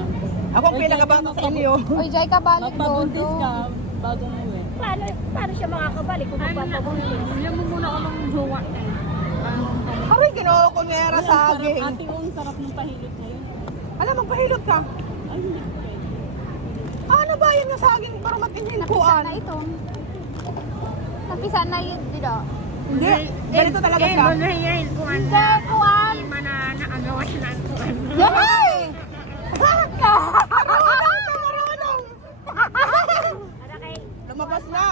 Ako ang pinakabata sa inyo. Oy, Jai ka balik Magpabuntis dodo. ka bago mo eh. Paano siya makakabalik kung magpapabuntis? Alam mo muna ako ng jowa eh. Aray, ginawa ko nera saging. Ate, ang sarap ng pahilot ngayon. Alam, magpahilot ka. Ay, hindi ko pwede. Ano ba yun na saging para matingin Napisa kuan? na ito. Napisa na yun, dito. Hindi, ganito talaga siya. Eh, yan, kuwan Hindi, na. kuwan. Hindi man na naagawa siya ng kuwan. Yamay! Para kay Lumabas na.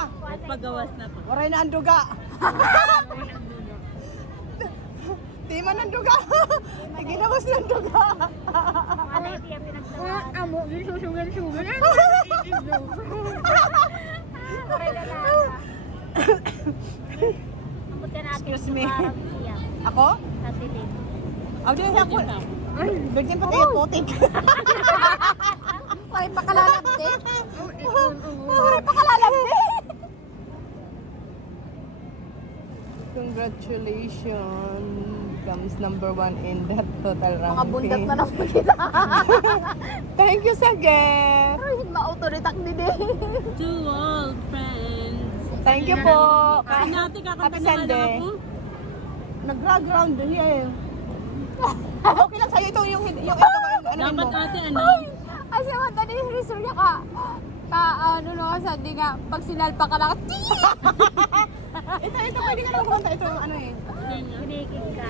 Pagawas na to. Waray na ang duga. Di man ang duga. Ginabas na ang duga. ano yung tiyan pinagsama. Kuwan, amo, yung susugan-sugan. Ano? Paray na lang. Ambot ka natin. Excuse me. Parang tiyan. Ako? Natilig. Ako din siya po. Ay, Virgin pati yung putik. May pakalalabdi. oo. May pakalalabdi. Congratulations. Comes number 1 in that total ranking. Mga bundat na naman kita. Thank you sa gift. Ay, ma-autoritak din eh. Two old friends. Thank you po. Kain natin, kakanta Happy na lang Sunday. ako. Nag-ground din eh. Okay lang sa'yo ito yung ito ano Dapat mo. ate, ano? Ay, siya mata ni Rizal niya ka. Ano no, sabi nga, pag sinalpa ka lang, Ito, pwede ka lang kumanta. Ito ano eh. Pinigil ka.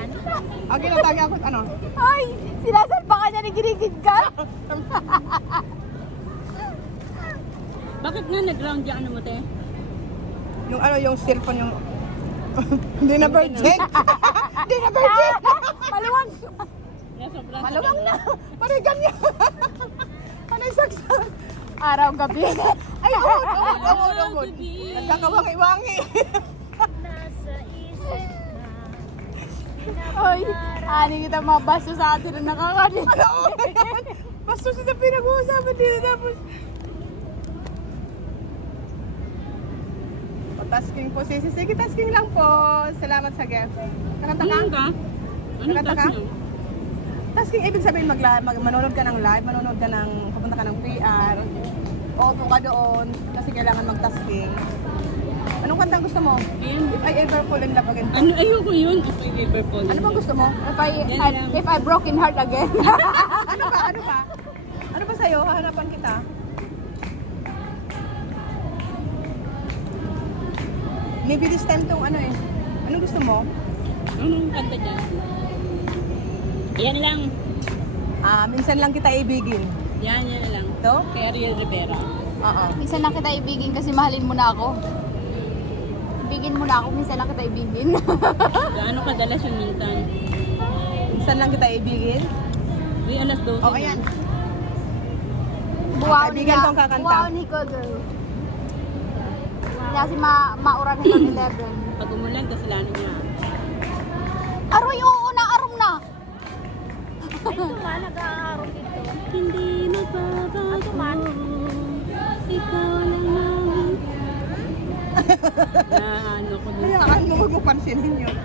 Ang ginatagi ako ano. ay, sinasalpa ka niya ni ginigid ka. Bakit nga nag-ground yung ano mo, te? Yung ano, yung cellphone yung... Hindi na virgin. Hindi na virgin. Maluwag. Yeah, sobrang Malawang na. Panay ganyan. Panay saksak. Araw, gabi. Ay, awod. Nagkakawangi-wangi. Nasa isip na. Hoy, ani kita mga baso sa atin na nakakanin. Basta sa pinag-uusapan dito tapos. Tasking po, sige, tasking lang po. Salamat sa gift. Nakanta ka? Ano ka? Ano Nakanta ka? task mo? Tasking, ibig sabihin manonood ka ng live, manonood ka ng, pupunta ka ng PR. Opo ka doon, kasi kailangan mag-tasking. Anong kantang gusto mo? Ayun. If I ever fall in love again. Ano, ayoko yun. Okay, Liverpool. Ano bang gusto mo? If I broken heart again. Ano ba? Ano ba sa'yo? Hahanapan kita. Maybe this time tong ano eh. Anong gusto mo? Anong kanta dyan? Yan lang. Minsan lang kita ibigin. Yan na lang. To? Kay Ariel Rivera. Oo. Minsan lang kita ibigin kasi mahalin mo na ako. Ibigin mo na ako, minsan lang kita ibigin. Gaano kadalas yung minsan? Minsan lang kita ibigin. Uy, alas 12. O, ayan. Buwaw Kaibigan kong kakanta. Buwaw ni ko, girl. Kasi mauran nito 11. Pag umulan, kasalanan niya. Aroy, oo na, arong na. Ay, tuman, nag-aaral dito. Hindi magbabago. Ikaw lang naman. Ano ko dun. Hayaan mo, huwag mo pansinin yun.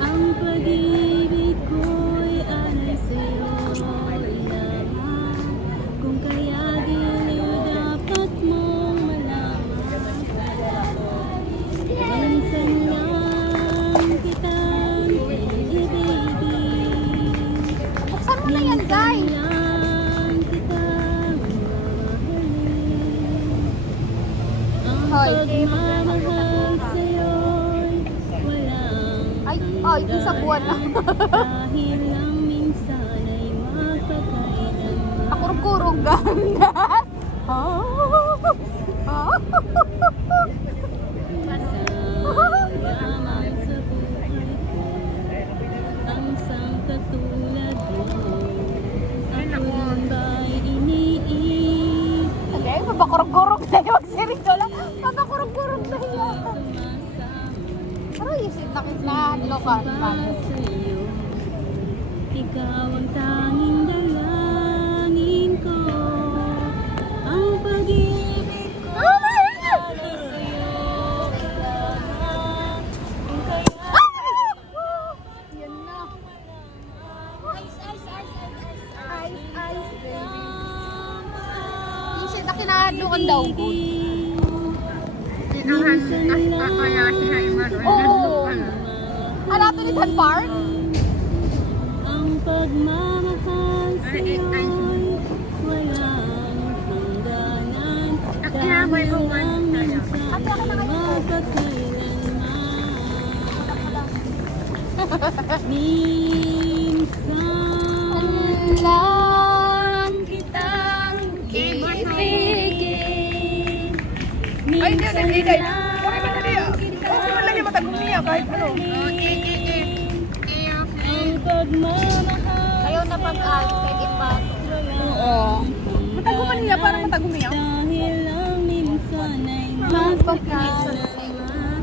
Ang pag-ibig ko'y alay sa'yo lamang. Kung kaya giliw dapat mong malaman. Minsan lang kitang ibigin. Buksan mo na yan, Zay. Lang kitang mamahalin. Ang Hoy. pagmamahal sa'yo'y walang Ay, isa buwan na. dahil lang minsan ay magpakailanman. Pakurog-kurog ganda. Lamang sa buhay ko ang sangkatulad mo. Ako rin ba'y iniisip Okay, papakurog-kurog na yung serito lang. Papakurog-kurog na yun. sumasama Aroy, isip na kita. Lokan. pa sa'yo? Ikaw ang tanging dalangin ko. Ang pag-ibig ko lagi sa'yo lamang. Kung kaya Yan na. Isip na kinahadlukan daw ko. Oo. Ano ni Tan Park? Ang pagmamahal sa'yo'y walang hangganan. Dahil lang minsan magpakailanman. Minsan Lang kitang ibigin. Ay, hindi, Minsan hindi, hindi. lang Okay man lang yan. Okay man lang yung matagumiya kahit ano. ang pagmamahal Ayaw na pag-ipat. Oo. Mataguman niya, parang matagumiya. dahil lang minsan ay magpakailanman.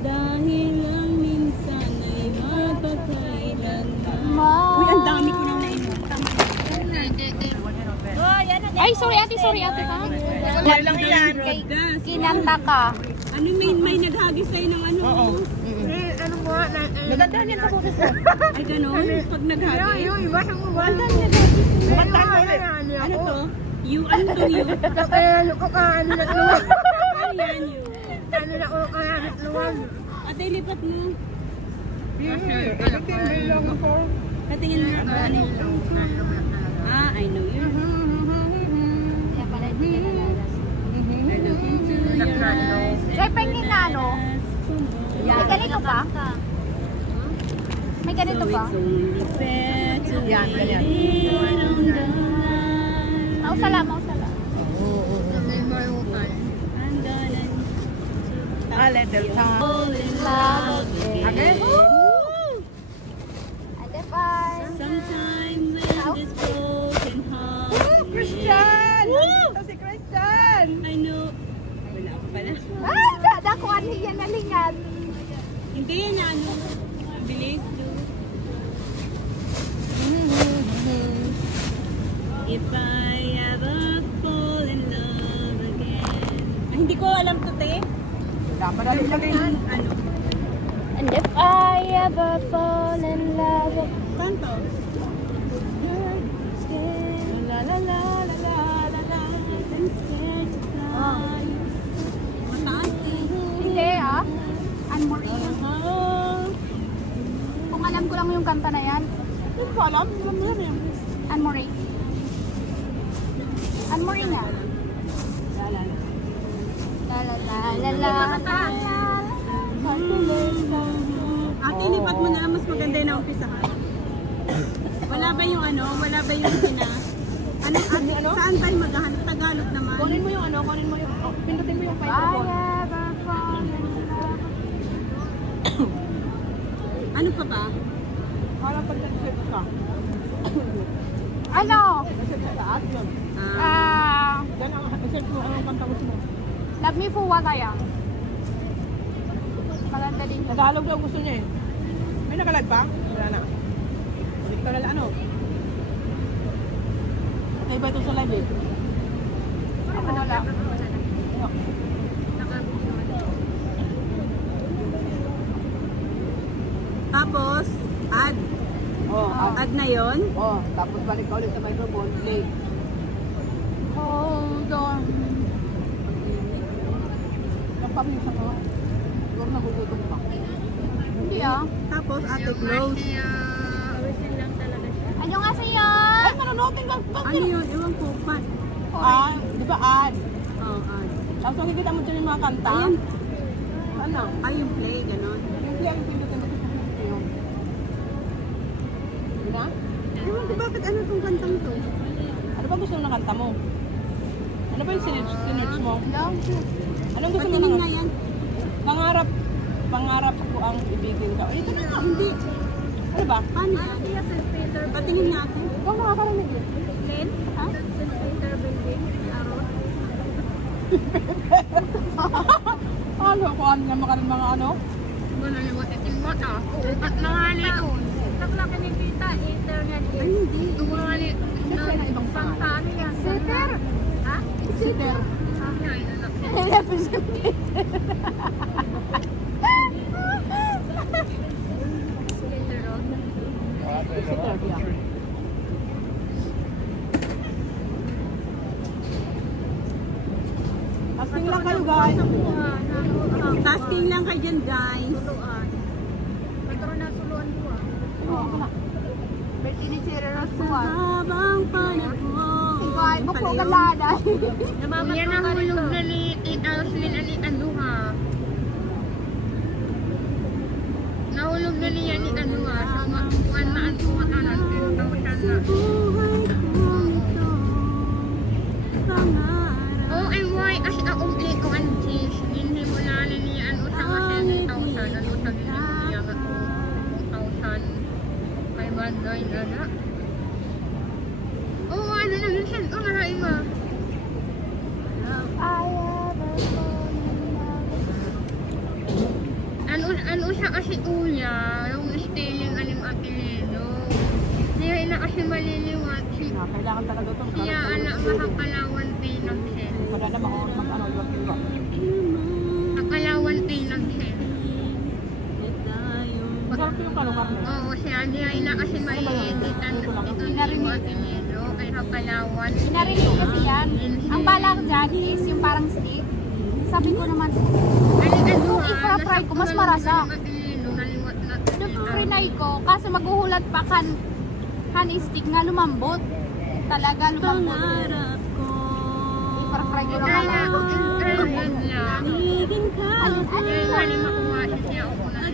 Dahil lang minsan ay magpakailanman. Uy, ang dami ko nang nainom. Ay, sorry ate pa. Okay lang yan. Kinanta ka. Ano, may naghagis sa'yo ng ano? Oo. Maganda yan sa boses mo. Ay, gano'n? Pag naghagis? Ang dami naghagis sa'yo. Kumanta ka ulit. Ano to? You, ano to you? Ano yan you? Ate, lipat mo. Patingin mo na ano? I know you. I look into your eyes. Kaya pengin na ano? May ganito pa? May ganito So pa? it's only fair to Yan, ganyan. leave it on the line. Mausala. I'm gonna A little time. fall in love again. Again? Ate, bye. Sometimes Hindi na ano. Bilis. If I ever fall in love again. Ay, hindi ko alam to, te. Madali lang yan. Ano? And if I ever fall in love again. Kanto? La la la la la la la. I'm scared to fly. Mataas eh. Hindi ah. Anne-Marie. Oh. Kung alam ko lang yung kanta na yan. Hindi ko alam. Alam mo yan eh. Anne-Marie. Anne-Marie nga. La la la la la. Ate, lipat mo na lang, mas maganda yung naumpisahan. Wala ba yung ano? Wala ba yung sina? Ano? Saan tayo maghahanap? Tagalog naman. Kunin mo yung ano, kunin mo yung, pindutin mo yung I microphone. ever fall in love. Ano pa ba? Parang pag nag-search ka. Ano? Nag-search sa taas yun. Ah, Yan ang, search mo anong kanta gusto mo. Love Me For What I Am. Maganda din yun. Tagalog daw gusto niya eh. May nakalag pa? Wala na. Balik ka na lang ano. Patay ba ito sa live eh? Wala. Tapos, add. Add na yon. Tapos balik ka ulit sa microphone. Play. Hold on. Kapamisa ko. Siguro nagugutom pa. Hindi ah. Tapos, ate, close. Ano nga sa'yo? Ay, manonotin lang. Ano yun? Ewan ko. Di ba ad? Oh, add. Tapos makikita mo dyan yung mga kanta. Ayun. Ano? Ay, yung play, ganon. Yung play ang pindutin mo sa yun. Di na? Ewan ko bakit ano tong kantang to? Ano ba gusto mo na kanta mo? Ano ba yung sinerge mo? Love you. Anong gusto mo Patingin na? nga yan. Pangarap ko ang ibigin ka. Ito na nga. Hindi. Ano ba? Paano? Patingin nga ako. Ikaw nakakarinig eh. Ha? Ano ko ano naman ka rin mga ano? Manaliwatit yung mata. At nangali doon. Takla ka ni Tita, internet Ay, hindi. Tumangali. Siyempre na ibang pangalan. Paano yan? Sitter. Ha? Sitter. Representative. Sitter, yeah. Asking lang kayo guys. Tasking lang kayo dyan, guys. Patro na suluan ko ah. Oo, na. May tinitira na Sa suwan. habang panahon. Ikaw ay Pala buklo yun. galada. Yan ang hulog na ni Auslin ani Anuha. Nahulog na niya ni Anuha. Sa kuwan na ang kumakanan. Sa buhay ko ito, pangarap. Oh, and why as a umli ko ang cheese. Hindi mo na niya ang usang kasi ni 1,000. Ang usang niya nga 2,000. 500 na na. Oh, ano na minsan. Oh, maraming ba? I ever fall in love. Ano siya kasi uya, yung stealing anim apelyido. Siya na kasi maliliwat. Kailangan talaga ito. Siya anak mahapalawan pinang siya. Wala na mag-ano yung Akalawan pinang siya. Masarap yung kalungap mo. Oo, siya na kasi maiiditan ito ni apelyido. Kaya hapalawan. Pinarinig kasi yan. Ang balak dyan is yung parang stick. Sabi ko naman, Kung i-fry ko, mas marasa. frinay ko, kasi maghuhulat pa kan stick nga lumambot. Talaga lumambot. Pangarap ko. I-fry ko lang Kaya ako. Tigin ka. At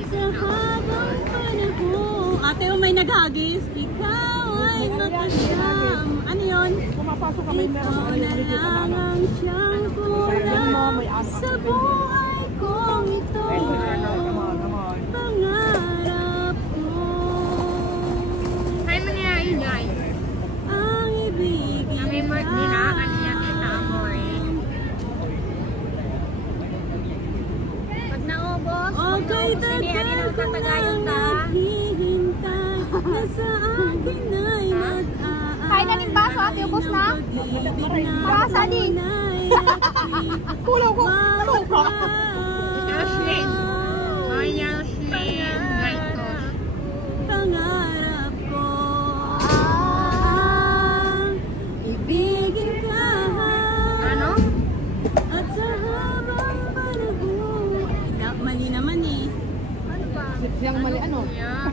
sa habang panahon. Ate, may naghagis. Ikaw ay mapasam. Ano yun? Pumapasok ka may meron Ikaw sa na kanya. lang ang siyang kulang sa buhay kong ito. Pangarap ko ang ibigin Pag naubos, Okay Ay, tagal ko nang naghihintay na sa akin ay mag-aari. Kain na ng baso, ate, ubos na? Marasa din. Kulang ko. Suka. Jocelyn. Maya Jocelyn. Gaitos. Pangarap ko ang ibigin ka. Ano? At sa habang panahon. Mali naman eh. Siyang mali ano? Yeah.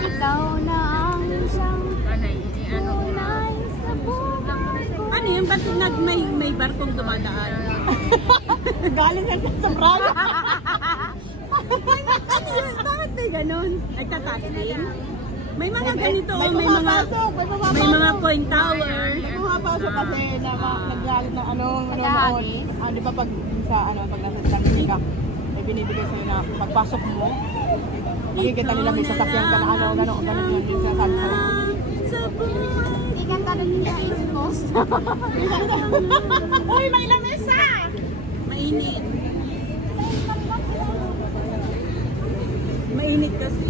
Ikaw na ang isang Anay, ano? tunay sa buhay ko. Ano yun? Ba't may barkong dumadaan? Galing yan sa braya. Ano yun? Bakit may ganun? Nagtatasin? May mga ganito, May may mga pumapasok. coin tower. May pumapasok kasi na naggalit na ano, nanonood. Ah, di ba pag sa ano, pag nasa Stanley ka, may binibigay sa'yo na pagpasok mo, makikita nila may sasakyan ka na ano, gano'n yung sinasabi ko. Sa buhay. Ikan ka rin sa East Coast. Uy, may lamesa! Mainit. Mainit kasi.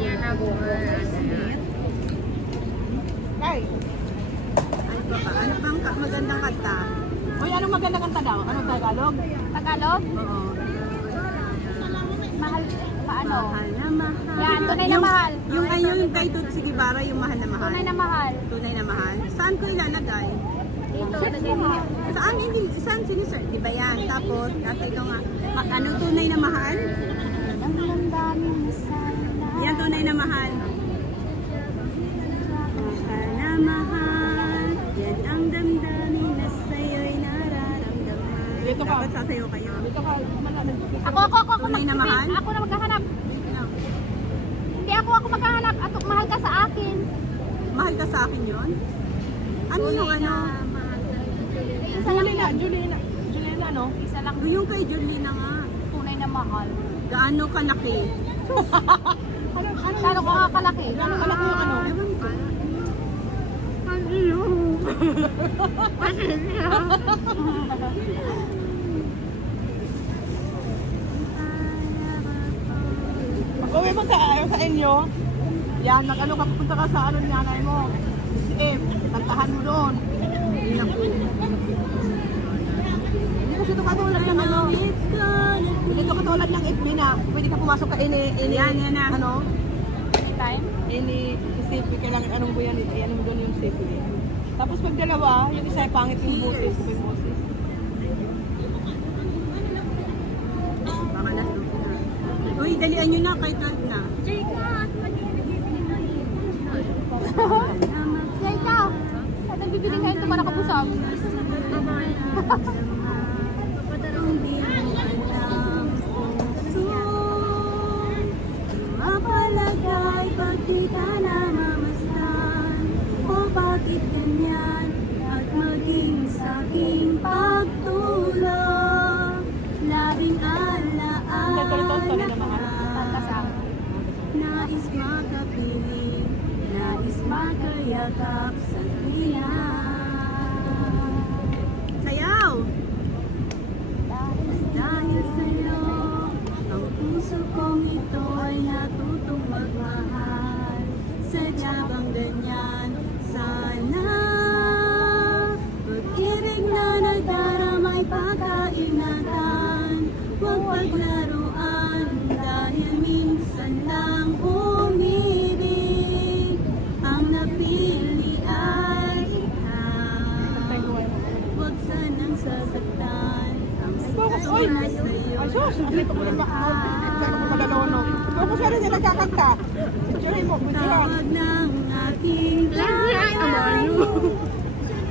Yan na buhay. Ay, Ay, baka, ano bang magandang kanta? uy, anong magandang kanta daw? Anong Tagalog? Tagalog? Oo. Mahal, paano? Mahal na mahal. Yan, tunay na mahal. Yung ayun kay Tutsi Guevara, yung mahal na mahal. Tunay na mahal. Tunay na mahal. Saan ko ilalagay? Dito, lagay mo. Saan hindi? Saan sinisert? Di ba yan? Tapos, dati ito nga, anong tunay na mahal? Ang damdamin sana. Yan, tunay na mahal. Mahal na mahal. Yan ang damdamin na sa'yo'y nararamdaman. Dito ka. Dapat sasayo kayo. Dito ka, malamig. Ako Tunay na mahal? Ako na maghahanap. Hindi ako maghahanap. At mahal ka sa akin. Mahal ka sa akin yon? Ano yung ano? Isa lang yan. Julina, no? Isa lang. Yung kay Jolina nga. Tunay na mahal. Gaano kalaki? Lalo ko kakalaki. Gano'ng kalaki yung ano? Ewan ko. Pag-uwi mo sa inyo, yan, mag-ano ka, pupunta ka sa ano ni nanay mo. CM, tantahan mo doon. Hindi kasi ito katulad ng ano. Hindi ito katulad ng FB na pwede ka pumasok ka Yan na. ano, Time? CP, kailangan anong buyan, anong mo doon yung CP. Tapos pag dalawa, yung isa ay pangit yung boses. Yung boses. Baka nasusunod na. Uy, dalian nyo na kay Clark na. Yan ka. At nagbibili kayo ito para kapusap. Mapalagay pag di ka na mamasdan. O bakit ganyan at maging sa'king pagtulog. Labing alaala ka. Nais makapiling, nais makayakap sa tuya. Sayaw! Dahil sa'yo, ang puso kong ito ay natutong magmahal. Sadya bang ganyan? Sana pag-ibig na nagdaramay pagkaingatan. Huwag paglaruan dahil minsan lang umibig. Ang napili ay ikaw. Huwag sanang sasaktan ang puso na sa'yo. Ay, sus, hindi ko na magalono. Ikaw ko sana niya nagkakanta. Picturein mo, picturein. Tawag ng aking Ay, amano.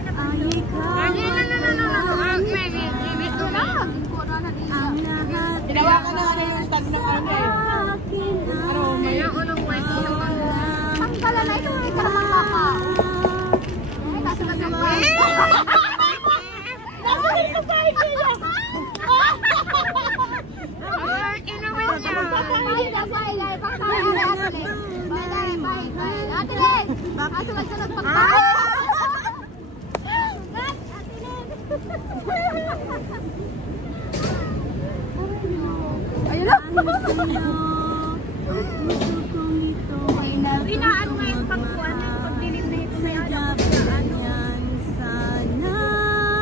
ay ikaw Ay, no. ang lahat Ginawa ka na ano yung stand ng ano eh. akin Ano, may Kaya unang white yung Ang kala na ito. Ay, karamang kaka. Ay, kaso na yung inumin niya. Sunod-sunod pagka. Ayun na. Inaano nga yung pagkuhan na yung pagdilim na ito may alam.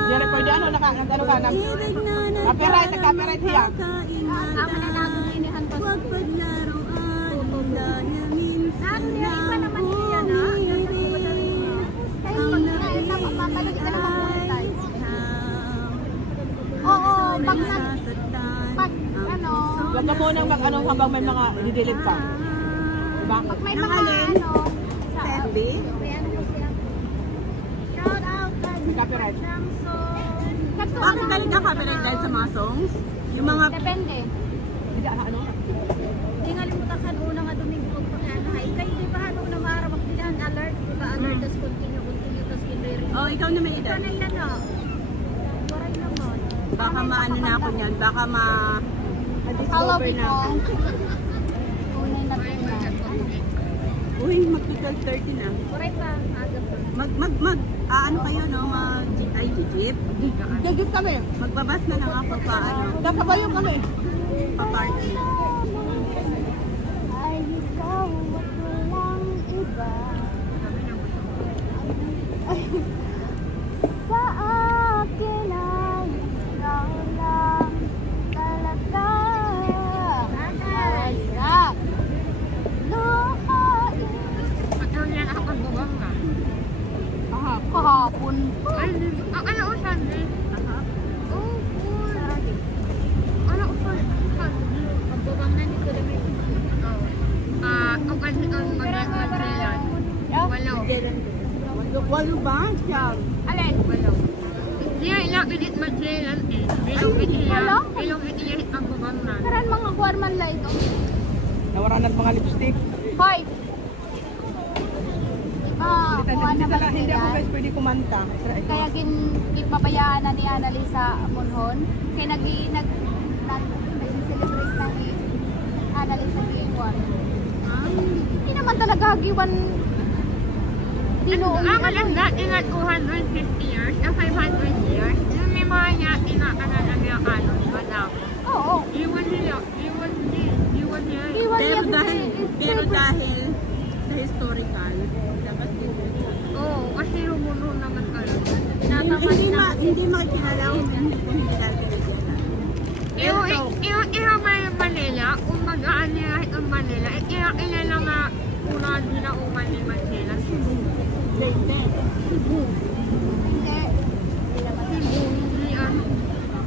Yan ay pwede ano ka, copyright siya. Ang mananaginihan ko. Ano niya, iba naman niya na. Papalagay ka naman muna. Oo, pag ano, Huwag ka munang mag-ano habang may mga didilig pa. Diba? pag may mga ano, Sandy? May ano ko siya. Shout out kay Copyright. Samson. Bakit galit ka copyright dahil sa mga songs? Yung mga depende. Hindi ano? Di nga limutan ka una nga Domingo pa kaya na. Ikay di ba ano na maharap bilang alert, di ba alert tas continue tas kinrere. Oh, ikaw na may Ito edad. na yan na. Waray naman. Baka maano na ako niyan. Baka Hello Discover na. people. Tunay na tunay. Uy, mag-12:30 na. Waray pa, aga pa. Ano kayo, no? Jeep? Gagit kami. Magbabas na lang ako pa, Nakabayo kami. pa-party. Ay, ikaw at walang iba. Sa akin ay ikaw lang talaga. Ay, rap. Luhain. Patuloy yan ako pagbuwang na. Kahapon. Ay, ano usan eh? Oh, cool. Ano usan? Pagbuwang na nito na may Kung ang mag-material. Walo. Walo ba? Siya. Alin? Walo. Hindi nga inapinit material eh. Bilong itiya pagbuwang na. Karan mga guarman la ito. Nawaran ng mga lipstick. Hoy! Kuha na ba Hindi ako sila? guys pwede kumanta. Kaya gipabayaan na ni Annalisa Monhon. Kaya nag-celebrate na ni Annalisa Giwan. Hindi naman talaga giwan dinoon. Ang maganda, ingat 250 years, 500 years. Yung may mga niya, inaanan niya ano, madam. Oo. Iwan niya. Giwan Pero niya dahil sa historical, dapat din. Oo, kasi rumulo naman kayo. Hindi makikilala kung hindi dahil Iha may Manila, kung mag-aan niya ang Manila, ilala nga una din na uman ni Manila. Hindi. Hindi ano.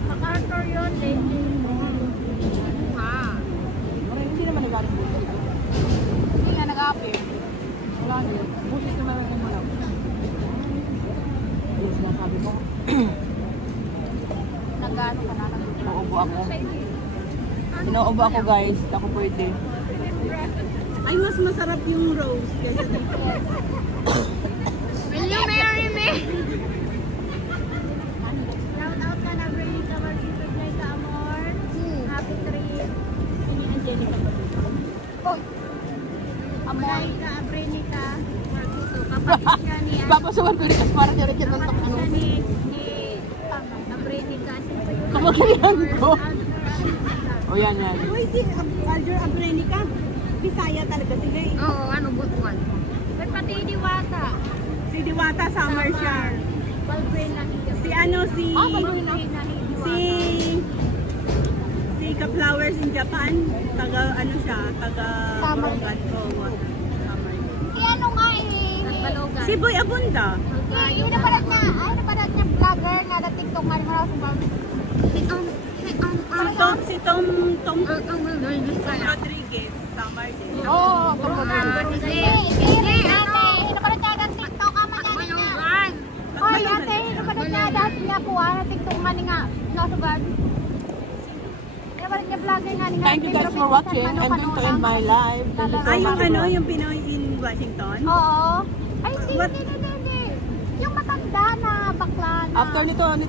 MacArthur yun, lady. Hindi naman nagaling bullshit. Hindi nga nag-appear. Wala niyo. Bullshit naman ang mga. Yes, sinasabi mo. Nag-ano ka na. Nauubo ako. Nauubo ako guys. Ako pwede. ay mas masarap yung rose kaysa dito. Will you marry me? Shout out ka na, Brenica Marquez Blanca Amor. Happy trip. Sini Angelica. Hoy! Amoy. Brenica Marquez. Kapatid siya ni Papasuhan ko rin kasi para direct yung kapatid kontak siya ano. ni Brenica. Kamagalihan ko. O yan. Uy, si Alger Abrenica, Bisaya talaga sila eh. Oo, ano, butuan. But pati Diwata. Si Diwata Summer siya. Balbuena Higa. Si ano, si... Balbuena Si... Si Ka-Flowers in Japan. Taga, ano siya, taga... Summer. Summer. Ano nga Balogan. Si Boy Abunda. Inaparat niya vlogger na na-tiktok nga naman ako sa Si Tom Ang nagigis ka na. Rodriguez. Summer din. Oo, Ah, Hindi, ate. Inaparat niya na tiktok ka man yan niya. Malugan. Hoy, ate. Inaparat niya dahil niya po na tiktok man nga. Nasugad. Inaparat niya vlogger nga niya. Thank you guys for watching. I'm going to end my live. Thank you so Ay, yung much. ano, yung Pinoy in Washington? Oo. Ay, What? hindi. Yung matanda na bakla na. After nitong